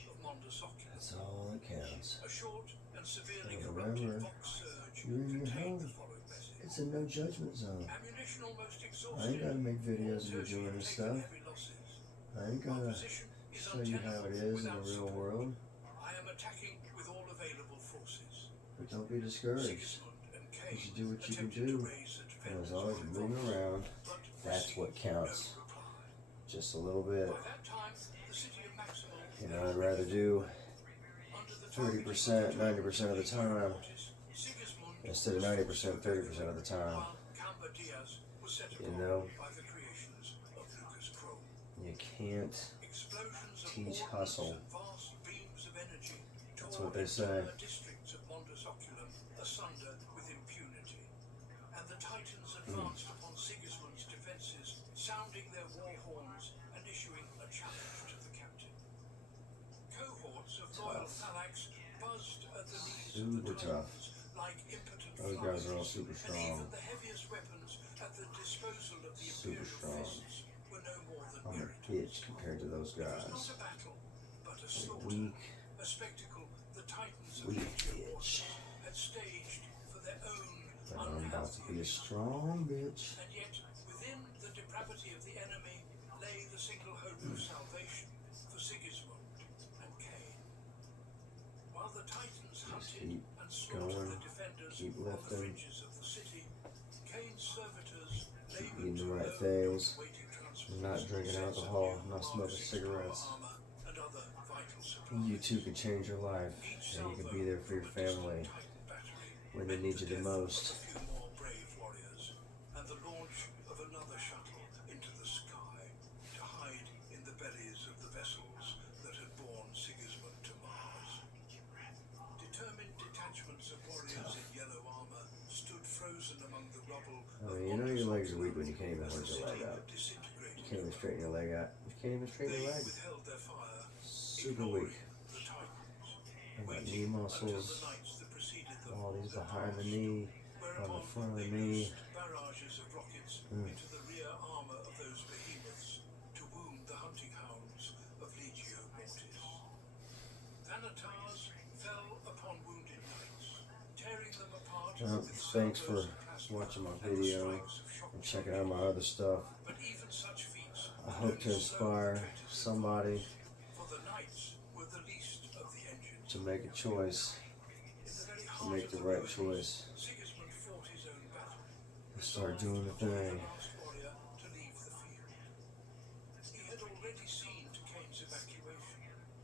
of Mondas Oculam. That's all that counts. A short and severely And corrupted remember, Vox surge you're in your contained the home. following message. It's a no judgment zone. Ammunition almost I ain't exhausted. gotta make videos of you Tertiary doing this taken stuff. heavy losses. I ain't Our gotta position is show you how it is in the without real support. world. I am attacking with all available forces. But don't be discouraged. Sigismund and You Cain should do what you can attempted to do. raise the And as defenders long as of you're moving Rhodes, around, but that's what received counts. no reply. Just a little bit. By that time, the city of Maximal You know, I'd rather do under the 30%, 90% of the time Sigismund instead of 90%, 30% of the time. while Camba Diaz was set You upon know, by the creations of Lucas Kroll. you can't Explosions of teach ordnance hustle. and vast beams of energy That's tore what they say. entire districts of Mondas Oculam asunder with impunity. And the Titans advanced upon Sigismund's defenses, sounding their war horns and issuing a challenge to the captain. Cohorts of loyal Thalax buzzed at the knees of the Super tough. Titans like impotent Those flies, guys are all super and strong. even the heaviest weapons at the disposal of the Super Imperial strong. fists were no more than I'm a irritants. bitch compared to those It was guys. not a battle, but a They're slaughter, weak, a spectacle the Titans of weak Legion bitch. had staged for their own But I'm about to be a unhealthy strong bitch. and yet within the depravity of the enemy lay the single hope of salvation for Sigismund and Cain. While the Titans hunted keep and slaughtered going, the defenders keep on the lifting. fringes of the city, Cain's servitors Keep labored eating to the right load things. waiting Not transports, drinking sets of alcohol, new not smoking R6 cigarettes. armor and other vital supplies. You too can change your life, Each and you can salvo be there for your from a distant family Titan battery when they meant need the you the death of most. a few more brave warriors, and the launch of another shuttle into the sky to hide in the bellies of the vessels that had borne Sigismund to Mars. Determined detachments of warriors in yellow armor stood frozen among the rubble I of mean, you know your legs are weak when you Mondas can't even as hold the your leg city up. disintegrated. You can't even straighten your leg out. You can't even straighten They your leg. withheld their fire, Super ignoring weak. the Titans. I got Waiting knee until muscles, the nights that preceded them all these had behind the passed, knee, on whereupon the front of the they knee. loosed barrages of rockets into the rear armor of those behemoths to wound the hunting hounds of Legio Mortis. Thanatars fell upon wounded knights, tearing them apart with Thanks for salvos of plasma watching my and the video strikes of shock and checking out my other stuff. But even such feats I hope to inspire somebody for the knights were the least of the engines. to make a choice, In the very to heart make of the the right ruins, choice, Sigismund fought his own battle. and start doing the To be thing. the last warrior to leave the field. He had already seen to Cain's evacuation,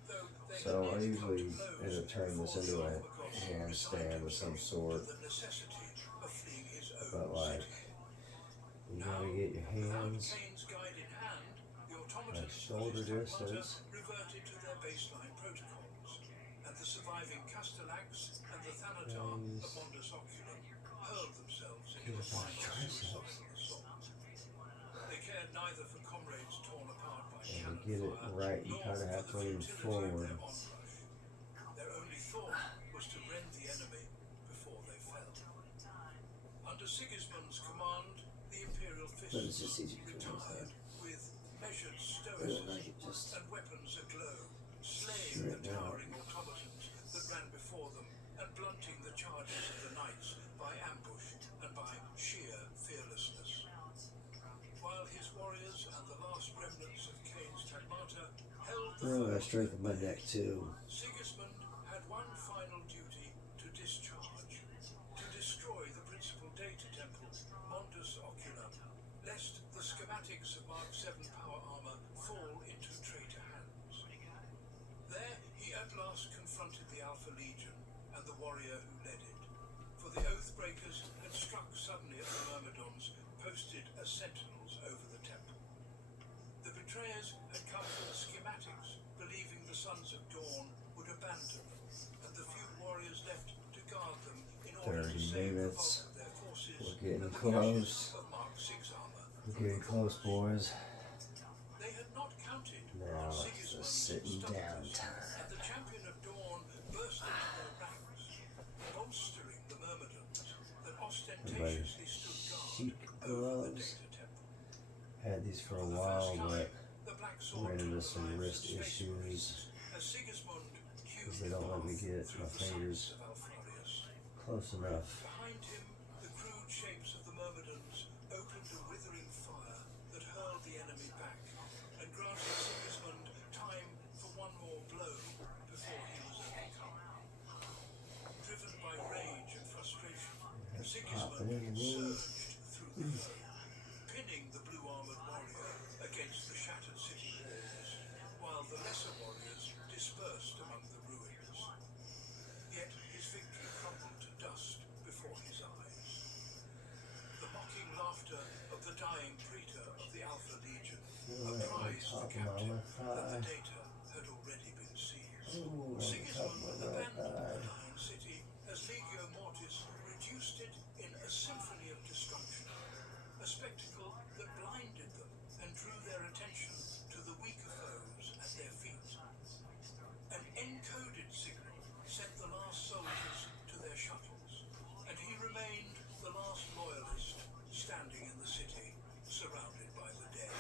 though they So had I yet usually come to blows end up turning this before into a Shalmagost handstand of some sort. to the necessity of fleeing his own But like, city. you Now, gotta get your without hands Cain's guide in hand, the automatons like of shoulder his automata distance. reverted to their baseline protocols, and the surviving Castellax and the Thanatar of Nice. Mondas Oculam hurled themselves into Get a up on final triceps. suicidal assault. They cared neither for comrades torn apart by And cannon to get it fire, right, you nor kind of for have the to lean futility of forward. their onrush. Their only thought was to rend the enemy before they fell. Under Sigismund's command, The Imperial But it's Fists just easy to retired with measured I don't like stoicism it, just and weapons aglow, slaying sure the it down. towering automatons that ran before them and blunting the charges of the knights by ambush and by sheer fearlessness. While his warriors and the last remnants of Cain's Tagmata held the Oh, I foe, strengthened my neck too. Sigismund had one final duty to discharge: to destroy the principal data temple, Mondus Oculum, lest the schematics of Mark VII power armor fall into traitor hands. There he at last confronted the Alpha Legion and the warrior who led it, for the Oathbreakers had struck suddenly at the Myrmidons posted as sentinels over the temple. The betrayers had come for the schematics, believing the Sons of Dawn would abandon them, and the few warriors left to guard them in order to 30 save the bulk minutes. of their forces We're and getting the close. caches of Mark VI armor. We're getting close, boys. They had not counted Now on it's the Sigismund's sitting down stubbornness, time. and the champion of Dawn burst into their ranks, bolstering the Myrmidons that ostentatiously stood guard Chic over the gloves. data temple. Had these for a For the while, first but time, the Black Sword ran into took some the lives wrist of Space issues Marines as Sigismund because hewed they don't let me path get through my the fingers sights of Alfarius. close enough. Behind him, the crude shapes of the Myrmidons opened a withering fire that hurled the enemy back and granted Sigismund time for one more blow before he was overcome. Driven by rage and frustration, Sigismund surged through the foe, pinning the blue-armored warrior against the shattered city walls, while the lesser warriors dispersed among the ruins. Yet his victory crumbled to dust before his eyes. The mocking laughter of the dying praetor of the Alpha Legion apprised the captain that the data had already been seized. Ooh, Sigismund right abandoned the eye. dying city as Legio Mortis reduced it in a symphony of destruction, a spectacle that blinded them and drew their attention to the weaker foes at their feet. An encoded signal sent the last soldiers to their shuttles, and he remained the last loyalist standing in the city, surrounded by the dead.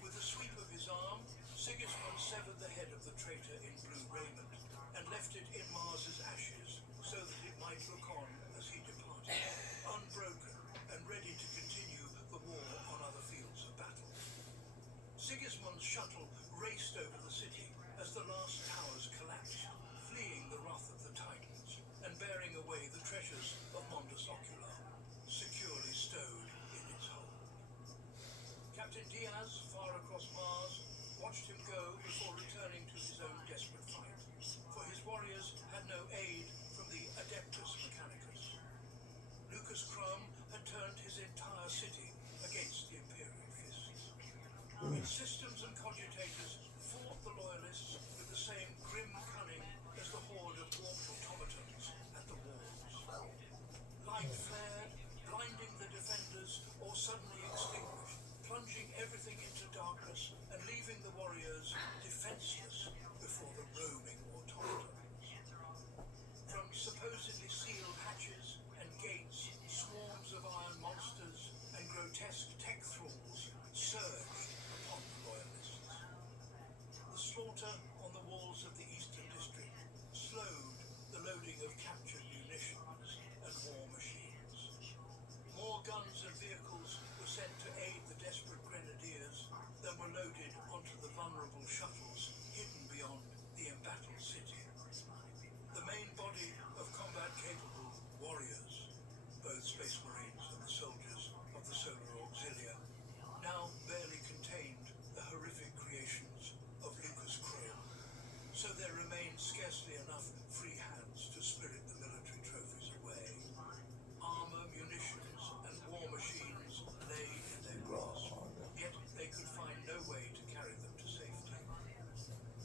With a sweep of his arm, Sigismund severed the head of the traitor in blue raiment and left it in Mars's ashes so that it might look on as he departed, unbroken and ready to continue the war on other fields of battle. Sigismund's shuttle raced over the city as the last towers collapsed, fleeing the wrath of the Titans and bearing away the treasures of Mondus Oculum, securely stowed in its hold. Captain Diaz, far across Mars, watched him go before returning to his own desperate fight, for his warriors had no aid from the Adeptus Mechanicus. Lucas Crumb had turned his entire city against the Imperial Fists. Systems and cogitators fought the loyalists with the same grim cunning as the horde of warped automatons at the walls. Light flared, blinding the defenders, or suddenly extinguished, plunging everything into darkness and leaving the warriors defenseless before the roaming automatons. From supposedly sealed hatches and gates, swarms of iron monsters and grotesque tech thralls surged upon the loyalists. The slaughter on the walls of the Eastern District slowed the loading of captured munitions and war machines. More guns and vehicles were sent to aid the desperate grenadiers than were loaded onto the vulnerable shuttles hidden beyond the embattled city. The main body of combat-capable warriors, both Space Marines and the soldiers of the Solar Auxilia, now barely contained the horrific creations of Lucas Crome, so there remained scarcely enough free hands to spirit the military trophies away. Armor, munitions, and war machines lay in their grasp, yet they could find no way to carry them to safety.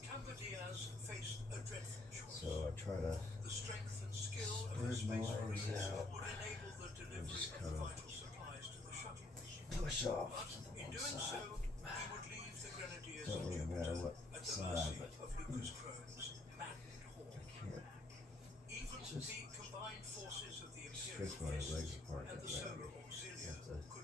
Camper Diaz faced a dreadful choice. So I try to The strength and skill of his spread my Space legs Marines out would enable the delivery just of kind the of vital supplies to the shuttles. push off But to the in one doing so, side. he would leave the Grenadiers Don't of really matter Jupiter what at the side, mercy but of Lucas Chrome's maddened horde. can't Even just the combined forces of the stretch Imperial my Fists legs apart and that the bad. Solar Auxilia Have to could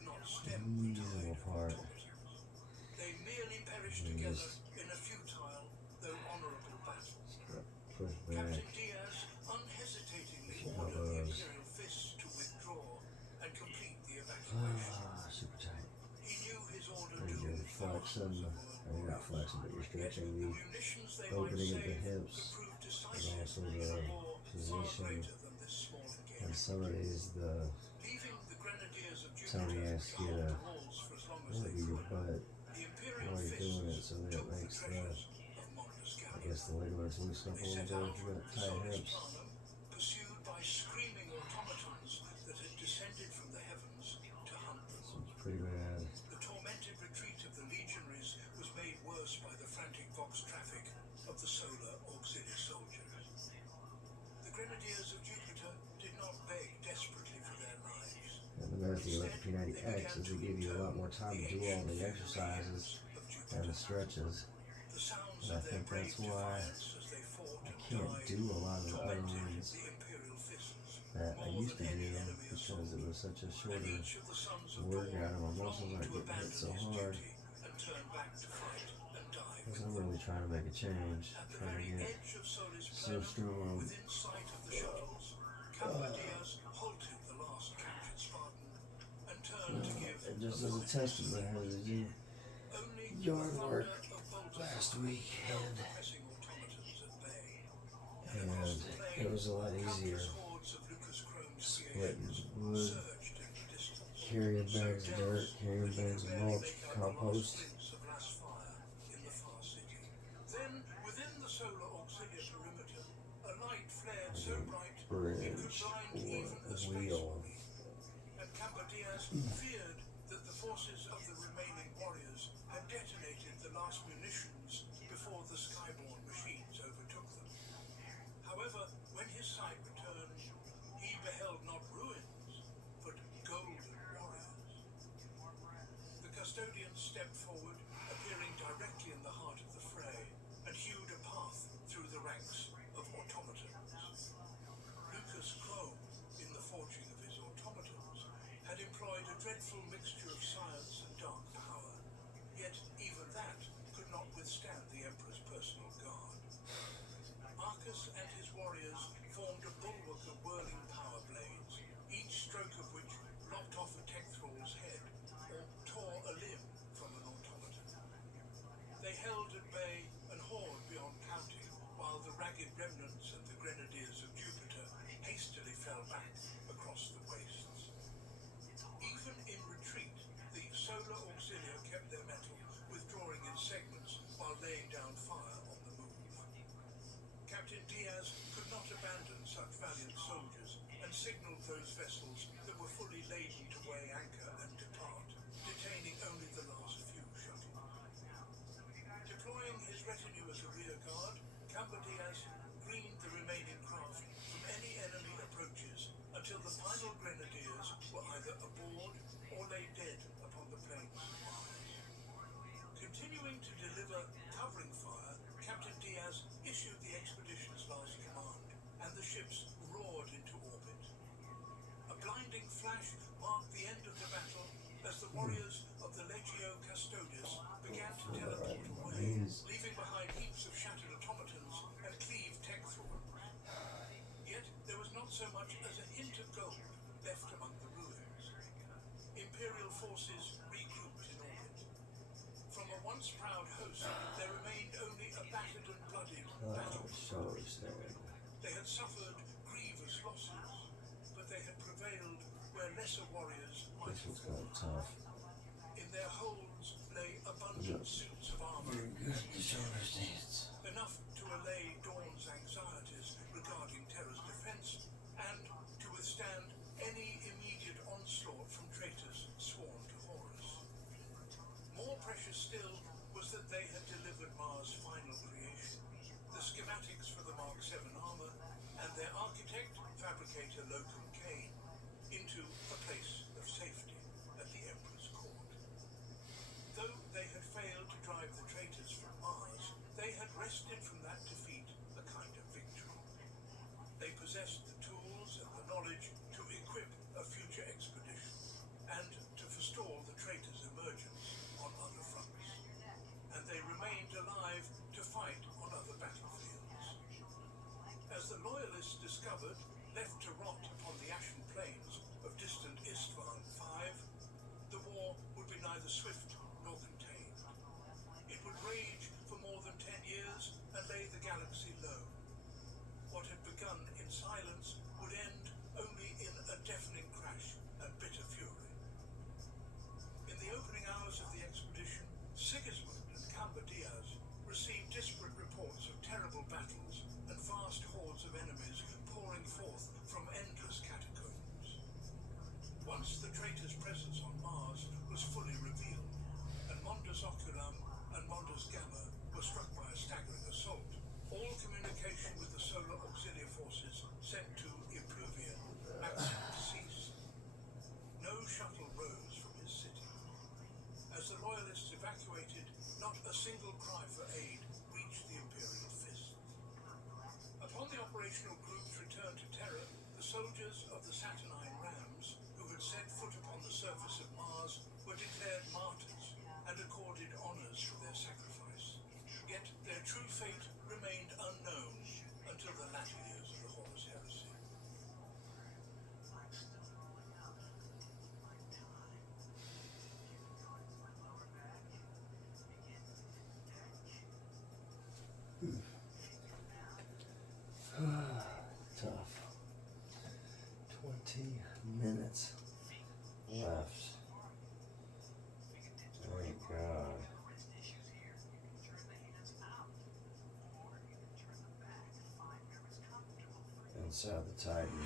perished And together just in a futile, though honorable battle. push back. Captain Diaz unhesitatingly See how ordered the those. Imperial Fists to withdraw and complete the evacuation. Super tight. He knew his order There you go, doomed the arms flexing. of World You're War not I. flexing, but you're Yet stretching the the munitions they might opening of the save hips, could prove and decisive also in the a war far position. greater than this small And engagement. some of these, Leaving the Grenadiers of Tony Jupiter asks to you hold to the walls for as long as move they your could, butt the Imperial while you're doing it Fists so that it took the makes the, treasures of I Montesquieu. guess, the ligaments loosen up a They little set bit out if you've got to tight Solis hips. Planum, pursued by screaming automatons that had descended from the heavens to hunt them. So it's pretty bad. The tormented retreat of the legionaries was made worse by the frantic vox traffic of the solar auxiliary soldiers. The Grenadiers of Jupiter did not beg desperately for their lives. And the best thing about the P90X is they give you a lot more time to do all the exercises and the stretches. The sounds And I of their think brave that's why defiance as they fought I and can't died do a lot of the other tormented ones the Imperial Fists that I more used to than any do enemy because assault. it was such a And shorter each of the sons of workout and my Dawn muscles longed aren't to getting hit abandon so his hard. duty and turn back to fight and die Because with I'm them. really trying to make a change. At the Trying to very get edge of Solis so Planum, strong. within sight of the shuttles, Camber Diaz halted the last captured Spartan and turned to give And just a as a final testament, I had to do only yard the work thunder of bolter last fire week, held and the pressing automatons at bay. And across the plain, it was a lot easier countless hordes of Lucas Chrome's splitting creations wood, surged in the distance, carrying so bags of dirt, dense carrying that you bags could of barely mulch, make out the last compost. glints of last fire in the far city. Then, within the solar auxiliary perimeter, a light flared so bright it could Bridge blind or even a space wheel. marine. And Camber Diaz feared that the forces of the remaining warriors had detonated the last munitions before the skyborne machines overtook them. However, when his sight returned, he beheld not ruins, but golden warriors. The custodian stepped forward, appearing directly in the heart of the fray, and hewed a path through the ranks of automatons. Lucas Chrome, in the forging of his automatons, had employed a dreadful mixture of science and dark power, yet even that could not withstand the Emperor's personal guard. Arcus and his warriors formed a bulwark of whirling power blades, each stroke of which lopped off a tech thrall's head or tore a limb from an automaton. They held at bay and horde beyond counting, while the ragged remnants and the Grenadiers of Jupiter hastily fell back across the wastes. Even in retreat, the solar auxiliary kept their mettle, withdrawing in segments while laying down fire on the move. Captain Diaz could not abandon such valiant soldiers and signaled those vessels that were fully laden to weigh anchor and depart, detaining only the last few shuttles. Deploying his retinue as a rear guard, Camber Diaz screened the remaining craft from any enemy approaches until the final Grenadiers were either aboard or lay dead upon the plains of Mars. Continuing to deliver covering fire, Captain Diaz issued the expedition's last command, and the ships roared into orbit. A blinding flash marked the end of the battle as the warriors of the Legio Custodes began to teleport away, leaving behind heaps of shattered automatons and cleaved tech thralls. Yet there was not so much as a hint of gold left among the ruins. Imperial forces regrouped in orbit. From a once proud host, there remained only a battered and bloodied battle. So sad. They had suffered grievous losses, but they had prevailed where lesser warriors might This have was kind of fallen. tough. In their holds lay abundant suits of armor, Very good to shoulder stance. enough to allay Dawn's anxieties regarding Terra's defense, and to withstand any immediate onslaught from traitors sworn to Horus. More precious still was that they had delivered Mars' final creation, the schematics for the Mark VII armor, and their architect, fabricator Locum Kane, into a place of safety at the Not a single cry for aid reached the Imperial Fist. Upon the operational group's return to Terra, the soldiers of the Saturnine Rams, who had set foot upon the surface of Mars, were declared martyrs and accorded honors for their sacrifice. Yet their true fate remained unknown until the latter years of the Horus Heresy. Tough. 20 minutes left. Thank God. Inside the Titan,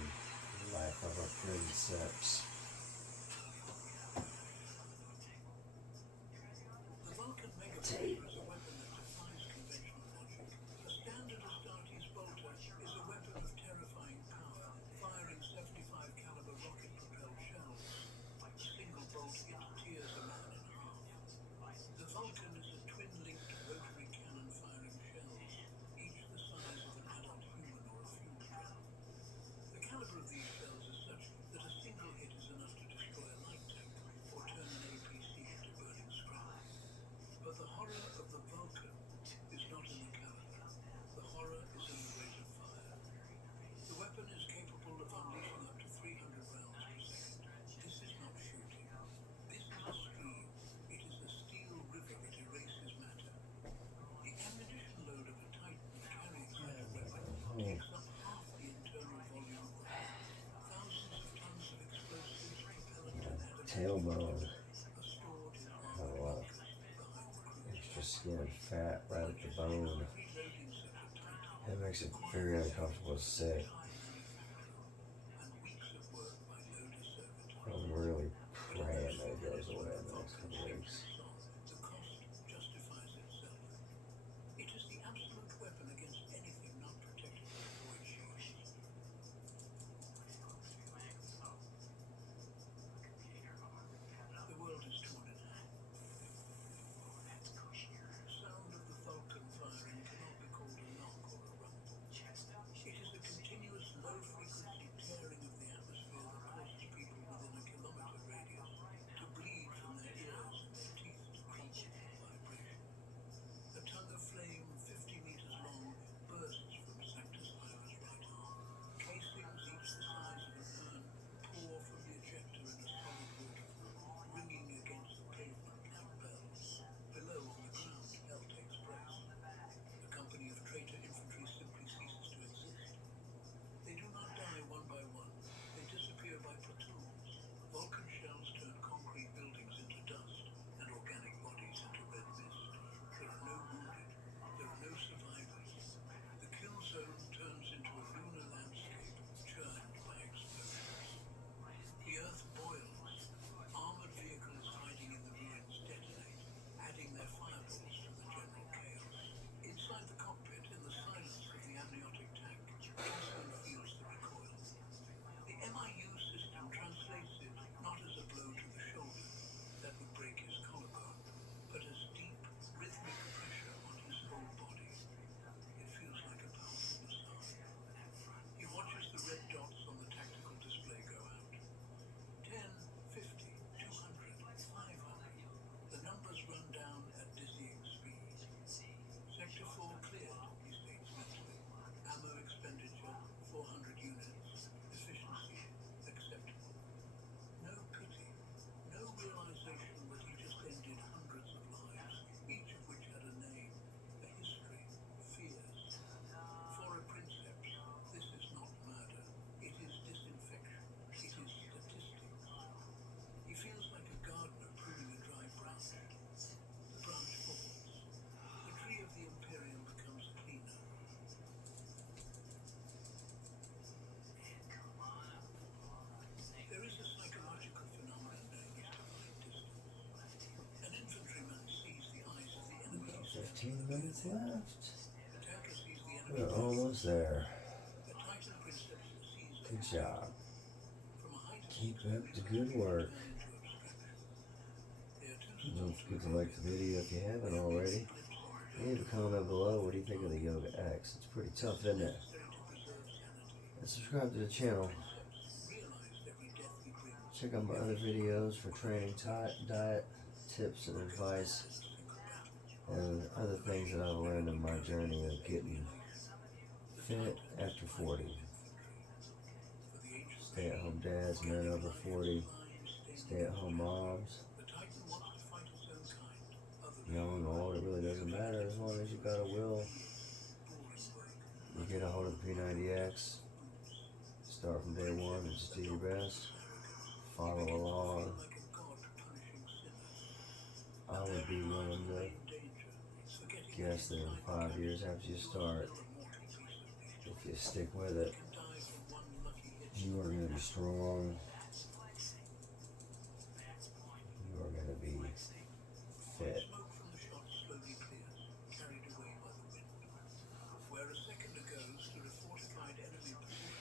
life of a princeps. The Vulcan Megabolter is a weapon that defies conventional logic. A standard Astartes bolter is a weapon of terrifying power, firing 75 caliber rocket-propelled shells. A single bolt tears a man in half. The Vulcan is a twin-linked rotary cannon firing shells, each the size of an adult human or a fuel drum. The caliber of these shells is such that a single hit is enough to destroy a light tank or turn an APC into burning scrap. But the horror of the Vulcan is not in the caliber. The horror is in the rate of fire. The weapon is capable of unleashing up to 300 rounds per second. This is not shooting. This is a stream. It is a steel river that erases matter. The ammunition load of a Titan carrying such a weapon takes up half the internal volume of the hull. Thousands of tons of explosives, propellant, and adamant Tailbone. are stored in A armored lot. bunkers behind the crew. Extra skin, fat, right at the bone. Reloading such a Titan It makes it very uncomfortable to sit. and weeks of work by loader servitors. I'm really praying that it goes away in the next couple weeks. The cost justifies itself. It is the absolute weapon against anything not protected by void shields. The world is torn in half. Sound of the Vulcan firing cannot be called a knock or a rumble. It is a continuous low-frequency tearing of the atmosphere that causes people within a kilometer radius to bleed from their ears and their teeth to crumble from vibration. A tongue of flame 50 meters long bursts from Sanctus Lyra's right arm. Casings each the size of an urn pour from the ejector in a solid waterfall, ringing against the pavement like bells. Below on the ground, hell takes place. A company of traitor infantry simply ceases to exist. They do not die one by one. They disappear by platoons. Vulcan shells turn concrete buildings into dust and organic bodies into red mist. There are no wounded. There are no survivors. The kill zone turns into a lunar landscape churned by explosions. The earth boils. Armored vehicles hiding in the ruins detonate, adding their fireballs to the general chaos. Inside the cockpit, in the silence of the amniotic tank, Cassian feels the recoil. The MIU system translates it not as a blow to the shoulder that would break his collarbone, but as deep, rhythmic pressure on his whole body. It feels like a powerful massage. He watches the red dots on the tactical display go out. 10, 50, 200, 500. The numbers run down at dizzying speed. Sector 4 cleared, he states mentally. Ammo expenditure, 400 units. Efficiency, acceptable. No pity. No realization that he just ended hundreds of lives, each of which had a name, a history, fears. For a princeps, this is not murder. It is disinfection. It is statistics. He feels like a gardener pruning a dry branch. The branch falls. The tree of the Imperium becomes cleaner. There is a psychological phenomenon known as divine distance. An infantryman sees the eyes of the enemy. About 15 minutes left. The tanker sees the enemy. We're almost there. The Titan princeps sees Good job. from a height of Keep up the good work. turn into abstraction. They are too No Don't forget to like the video if you haven't already. Leave a comment below. What do you think of the Yoga X? It's pretty tough, isn't it? And subscribe to the channel. Check out my other videos for training, diet, tips, and advice, and other things that I've learned in my journey of getting fit after 40. Stay-at-home dads, men over 40, stay-at-home moms, young or old, it really doesn't matter as long as you got a will. You get a hold of the P90X, start from day one and just do your best. Follow along. I would be willing to guess that in 5 years after you start, if you stick with it, you are going to be strong. You are going to be fit. Where a second ago stood a fortified enemy position,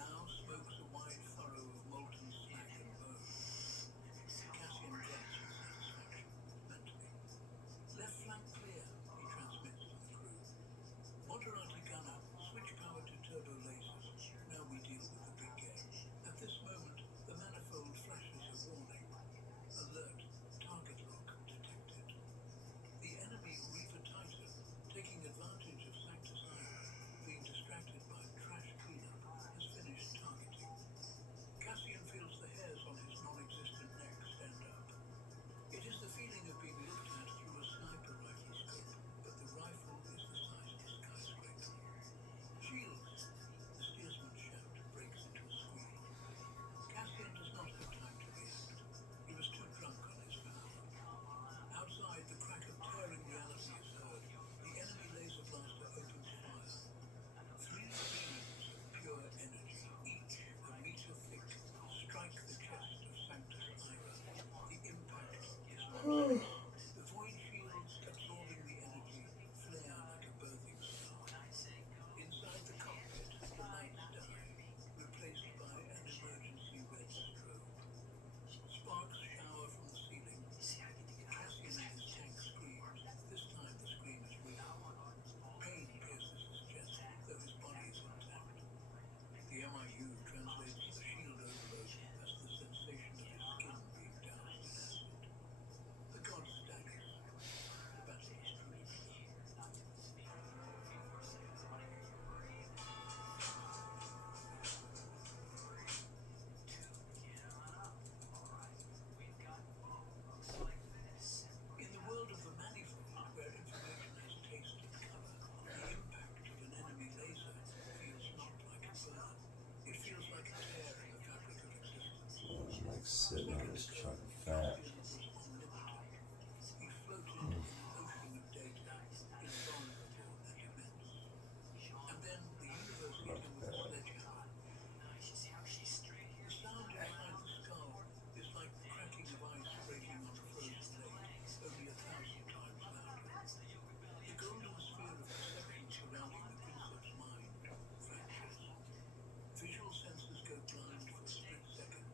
now smokes a wide furrow of molten slag and bone. Cassian grunts with satisfaction, mentally. Left flank clear, he transmits to the crew. Moderati gunner, switch power to turbo lasers. Now we deal with the big game. At this moment, the manifold flashes a warning. Alert, target lock detected. The enemy Reaver Titan, taking advantage of Sanctus Iron, being distracted by trash cleanup, has finished targeting. Cassian feels the hairs on his non-existent neck stand up. It is the feeling of being looked at through a sniper rifle scope, but the rifle is the size of a skyscraper. Shields! The steersman's shout breaks into a squeal. Cassian does not have time to react. He was too drunk on his power. Outside, the crack of tearing reality is heard. The enemy laser blaster opens fire. 3 beams of pure energy, each a meter thick, strike the chest of Sanctus Ira. The impact is one. The void shields absorbing the energy flare like a birthing star. Inside the cockpit, the lights die, replaced by an emergency red strobe. Sparks shower from the ceiling. Cassian in his tank screams. This time the scream is real. Pain pierces his chest, though his body is intact. The MIU translates the shield overload as the sensation of his skin being doused in acid. The god staggers. The battle is truly begun. In the world of the manifold, where information has taste and color, the impact of an enemy laser feels not like a burn. It feels like a tear in the fabric of existence. I'm like sitting on this chunk of fat. Cassian was omnipotent. He floated in an ocean of data, invulnerable and immense. And then the universe hit him with a sledgehammer. The sound inside the skull is like the cracking of ice breaking on a frozen lake, only 1,000 times louder. The golden sphere of perception surrounding the Princeps mind fractures. Visual senses go blind for a split second,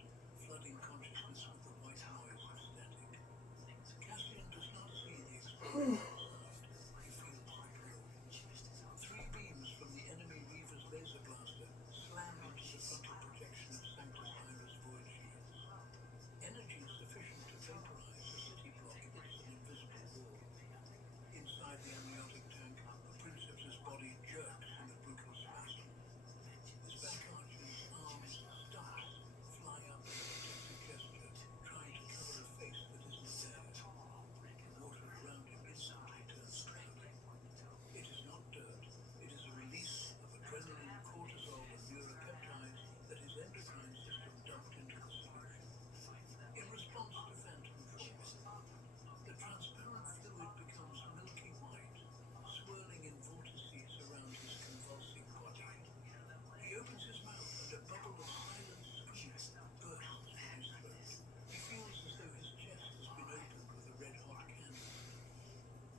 flooding consciousness with the white noise of static. Cassian does not see the explosion outside. He feels the pull. 3 beams from the enemy Reaver's laser blaster slam into the frontal projection of Sanctus Ira's void shields. Energy sufficient to vaporize a city block hits an invisible wall. Inside the amniotic tank, the Princeps' body jerks in a brutal spasm. His back arches, arms, stumps, fly up in a protective gesture, trying to cover a face that isn't there. The water around him instantly turns cloudy. It is not dirt. It is a release of adrenaline, cortisol, and neuropeptides that his endocrine system dumped into the solution. In response to phantom trauma, the transparent fluid becomes milky white, swirling in vortices around his convulsing body. He opens his mouth and a bubble of silent scream bursts from his throat. He feels as though his chest has been opened with a red-hot candle.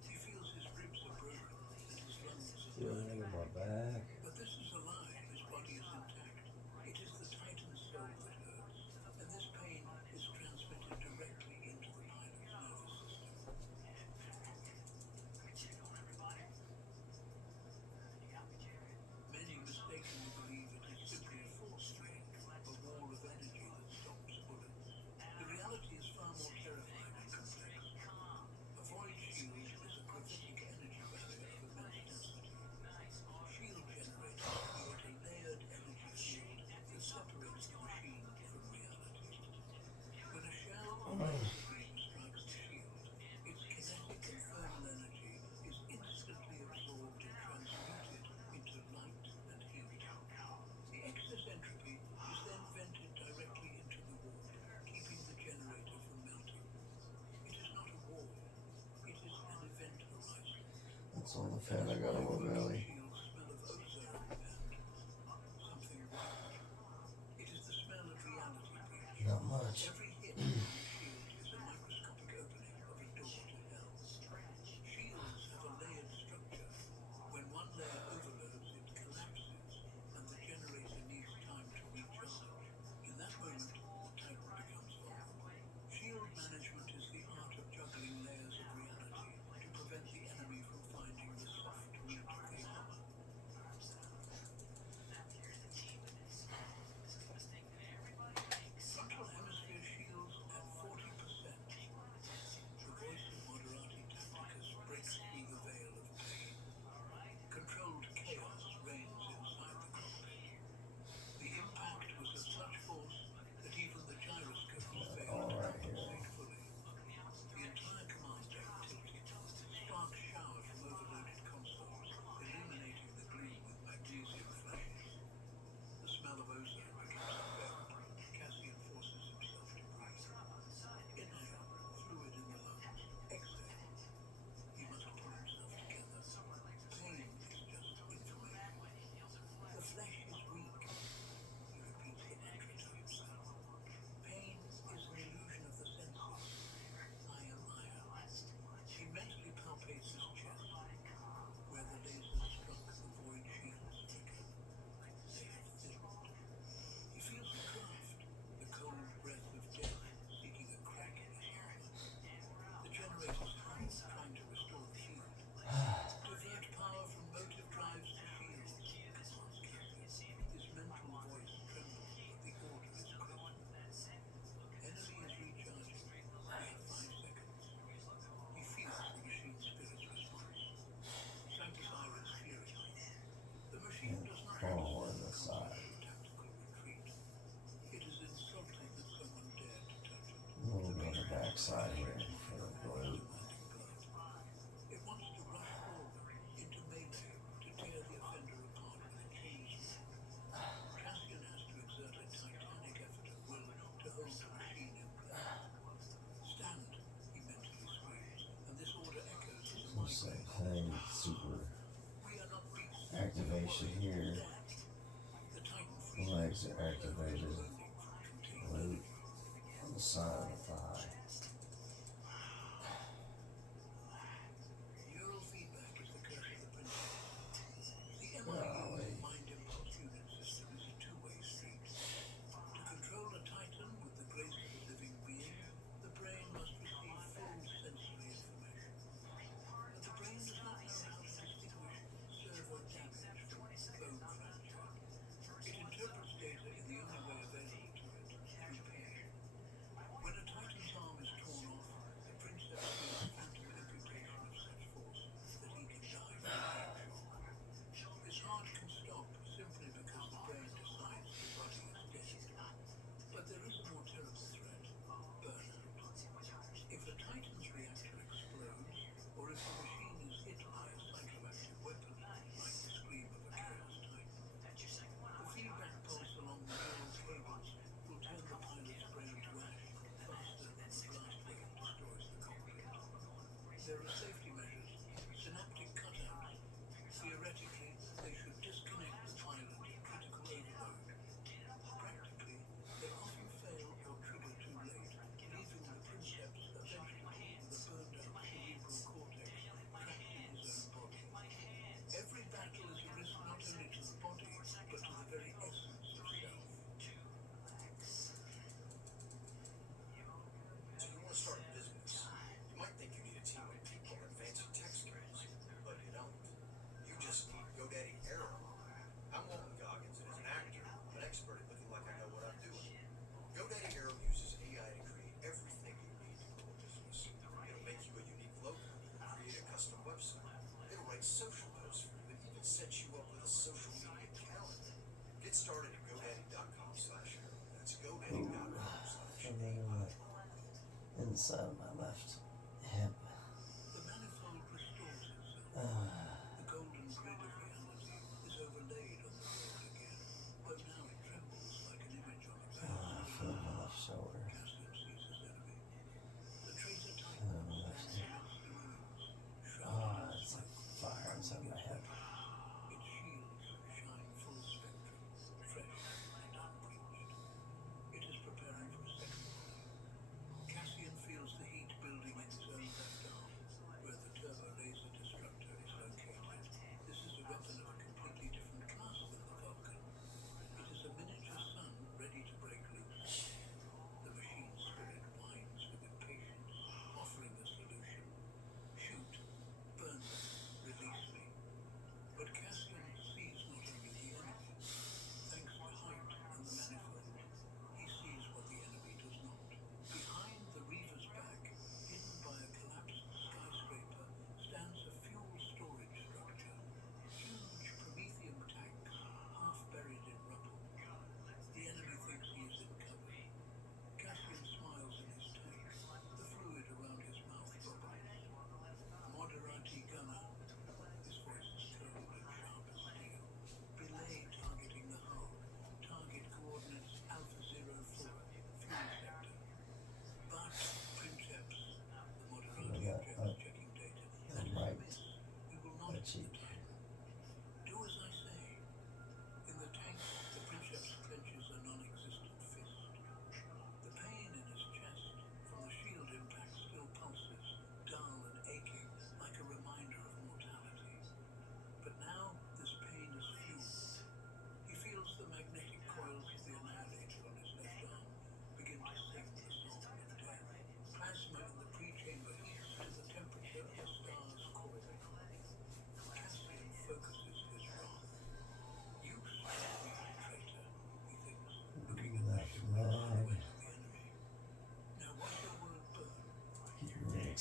He feels his ribs are broken and his lungs are Feeling burning. in my back. But this is a lie. His body is intact. It is the Titan's soul that hurts, and this pain is transmitted directly into the pilot's nervous system. fan I got on my belly. Shield's smell of ozone and something white. It is the smell of reality breach. Not much. Every hit on the shield is a microscopic opening of a door to hell. Shields have a layered structure. When one layer overloads, it collapses, and the generator needs time to recharge. In that moment, the Titan becomes vulnerable. Shield management is the art of juggling layers of reality to prevent the enemy from finding the soft meat of the armor. Frontal hemisphere shields at 40%. The voice of Moderati Tacticus breaks through the veil of pain. Controlled chaos reigns inside the cockpit. The impact was of such force that even the gyroscopes failed to compensate fully. The entire command deck tilted. Sparks showered from overloaded consoles, illuminating the gloom with magnesium flashes. The smell of ozone becomes unbearable. Cassian forces himself to breathe. Inhale, fluid in the lungs. Exhale. He must pull himself together. Pain is just information. The flesh is weak. He repeats the mantra to himself. Pain is an illusion of the senses. I am Aya. He mentally palpates his chest, where the laser struck the void shields flicker. They have thinned. He feels the draft, the cold breath of death seeking a crack in his armor. The generators howl, trying to restore the field. Divert power from motive drives to shields, commands Cassian. His mental voice trembles, but the order is crisp. Enemy is recharging. We have 5 seconds. He feels the machine spirit's response. Sanctify is furious. The machine does not understand the concept of tactical retreat. It is insulting that someone dared to touch it. We'll go to the backside here for the blue. Demanding blood. It wants to rush forward into melee to tear the offender apart with a chainsaw. Cassian has to exert a titanic effort of will to hold the machine in place. Stand, he mentally screams, and this order echoes as a Same migraine. thing, super We are not beasts. activation here. The Titan The freezes. legs are activated. Groaning from contained Glute on the side of the thigh. neural feedback is the curse of the princess. The Golly. MIU mind impulse unit system is a two-way street. To control a Titan with the grace of a living being, the brain must receive full sensory information. But the brain does not know how to distinguish servo damage from bone fracture. It interprets data in the only way available to it, through pain. When a Titan's arm is torn off, the princeps feels a phantom imputation of such force that he can die from pain shock. His heart can stop simply because the brain decides the body is dead. But there is a more terrible threat: burnout. If a Titan's reactor explodes, or if the machine is hit by a psychoactive weapon, like the scream of a Chaos Titan, the feedback pulse along the neural cables will turn the pilot's brain to ash faster than the blast wave destroys the cockpit. There are safety measures, synaptic cutouts. Theoretically, they should disconnect the pilot at critical overload. Practically, they often fail or trigger too late, leaving the princeps a vegetable with a burned-out cerebral cortex trapped in his own body. Every battle is a risk not only to the body, but to the very essence of self. So you want to start a business. You might think you need a team of people, but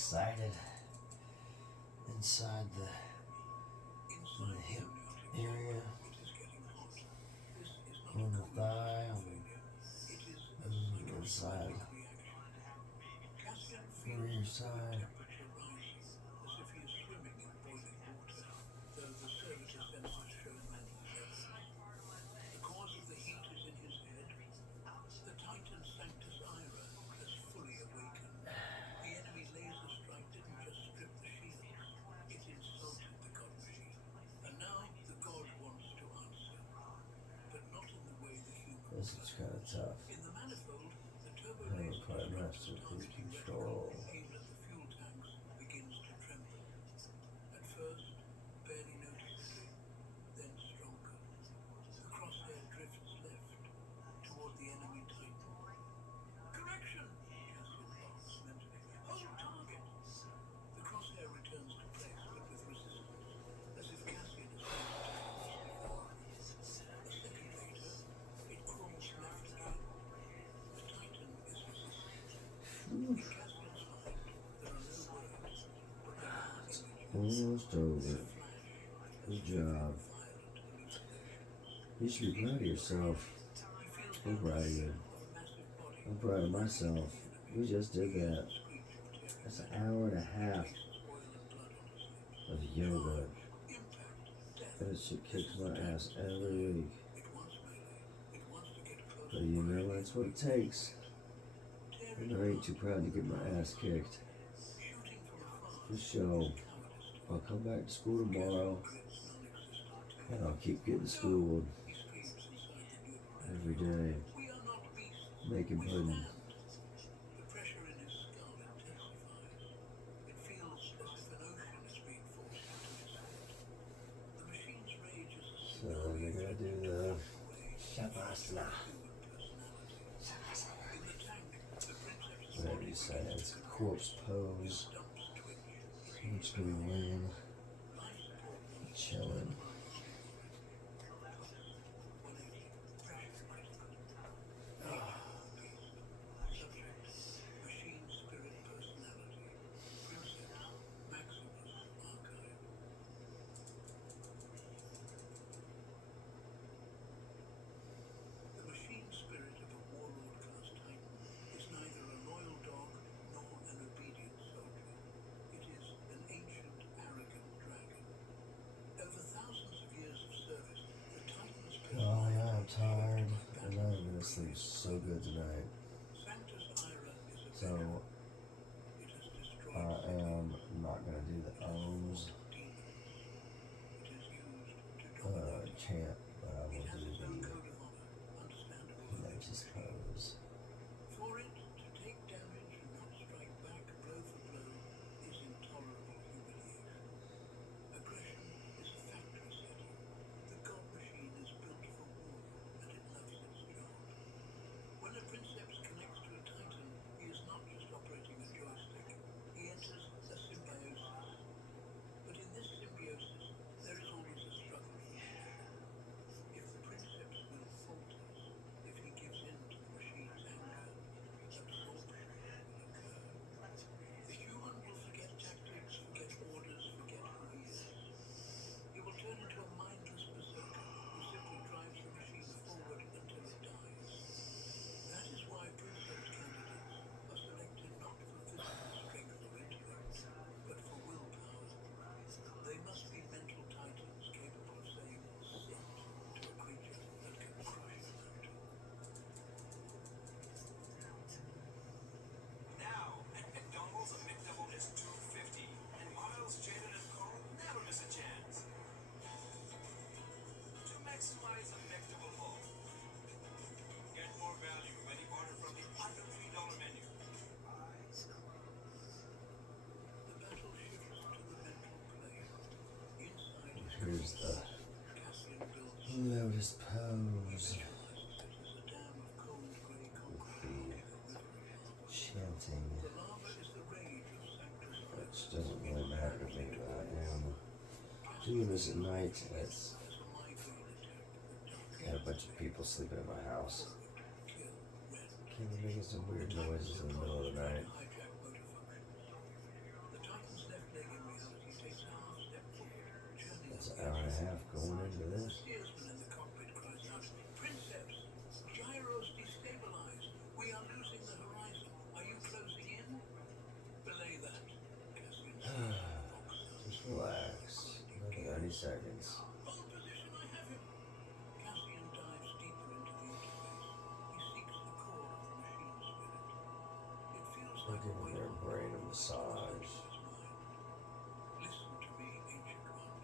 excited inside the hip area, on the thigh, on the inside, rear side. The cause of the heat is in his head. The Titan Sanctus Ira has fully awakened. The enemy laser strike didn't just strip the shields, it insulted the God machine. And now the God wants to answer, but not in the way the human This is kind of tough. In the manifold, the turbo I laser don't quite master the targeting control. aimed at the fuel tanks begins to tremble. At first, barely noticeably, then stronger. The crosshair drifts left, toward the enemy Titan. Correction! Cassian barks mentally. Hold target! The crosshair returns to place, but with resistance, as if Cassian has been attacked before. A second later, it crawls left again. The Titan is resistant. In Cassian's mind, there are no words, but there are images. Almost over. Flash, Good job. violent hallucinations. You should be proud of yourself. He feels I'm proud of you. of a massive body. I'm proud of myself. We just did that. That's an hour and a half of yoga. And it shit kicks my ass every week. But you know that's what it takes. And I ain't too proud to get my ass kicked. For sure. I'll come back to school tomorrow. And I'll keep getting schooled. Every day. Making pudding. The pressure in his skull intensifies. It feels as if an ocean is being forced into his head. The machine's rage is a So we're gonna do the Shavasana. In the tank, the princeps Whatever you say, it's a corpse pose. stumps twitch. I'm just gonna be laying, chilling. Machine spirit personality. Princeps Maximus Archive. The machine spirit of a warlord class Titan is neither a loyal dog nor an obedient soldier. It is an ancient, arrogant dragon. Over thousands of years of service, the Titan's Oh personality yeah, I'm tired. And I'm gonna sleep so good tonight. Sanctus Ira is a So it has destroyed I am not gonna do the ohms demons. It is used to dominate. chant, but I It will has do its own the code of honor, understandable. lotus pose. For it to take damage and not strike back blow for blow is intolerable humiliation. Aggression is a factory setting. The God machine is built for war, and it loves its job. When a princeps connects to a Titan, he is not just operating a joystick. He enters a symbiosis. But in this symbiosis, there is always a struggle for leadership. If the princeps will falters, if he gives in to the machine's anger, absorption will occur. The human will forget tactics, forget orders, forget who he is. He will turn into a mindless berserker who simply drives the machine forward until it dies. That is why princeps candidates are selected not for physical strength or intellect, but for willpower. They must be mental titans capable of saying sit to a creature that can crush a mountain. Now, at McDonald's, a McDouble is $2.50, and Miles, Janet, and Cole never miss a chance to maximize a McDouble haul. Get more value when you order from the under $3 menu. The battle shifts to the mental plane. Inside his Here's the Cassian builds lotus pose. visualizes it as a dam of cold grey concrete The blocking a river of lava. chanting, The lava is the rage of Sanctus Ira. which doesn't really matter to me, but I am doing this at night. It's As a migraine attack, the got a bunch of people sleeping in my house. kill, rend, Can be making some weird noises in the middle of the night. hijack motor functions. Giving their brain a massage. Listen to me, ancient one,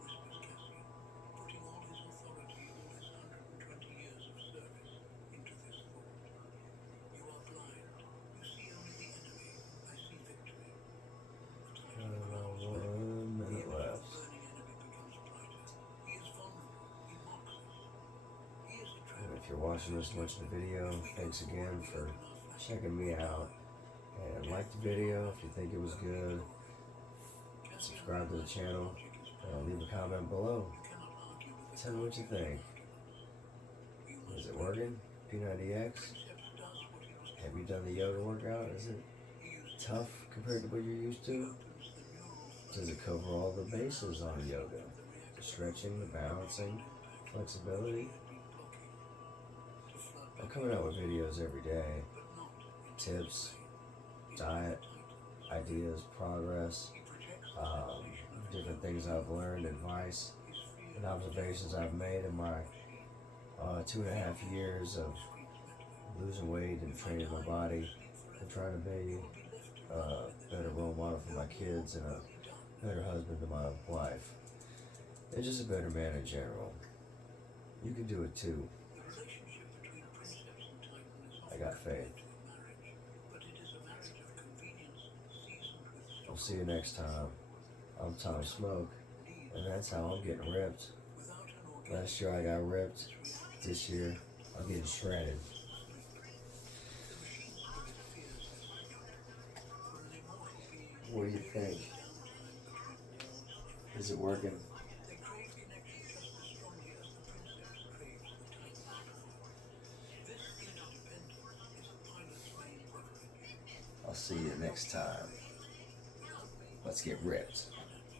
whispers Cassian, putting all his authority, all his 120 years of service into this thought. You are blind. You see only the enemy. I see victory. The titan grows. 1 minute left. The burning enemy becomes brighter. He is vulnerable. He mocks us. He is a And trap. if you're watching this much of the video, thanks again for checking me out. And like the video if you think it was good. Subscribe to the channel and leave a comment below. Tell me what you think. Is it working? P90X? Have you done the yoga workout? Is it tough compared to what you're used to? Does it cover all the bases on yoga? The stretching, the balancing, flexibility? I'm coming out with videos every day. Tips, diet, ideas, progress, different things I've learned, advice, and observations I've made in my 2.5 years of losing weight and training my body and trying to be a better role model for my kids and a better husband to my wife and just a better man in general. You can do it too. I got faith. We'll see you next time. I'm Tom Smoke, and that's how I'm getting ripped. Last year I got ripped. This year I'm getting shredded. What do you think? Is it working? I'll see you next time. Let's get ripped.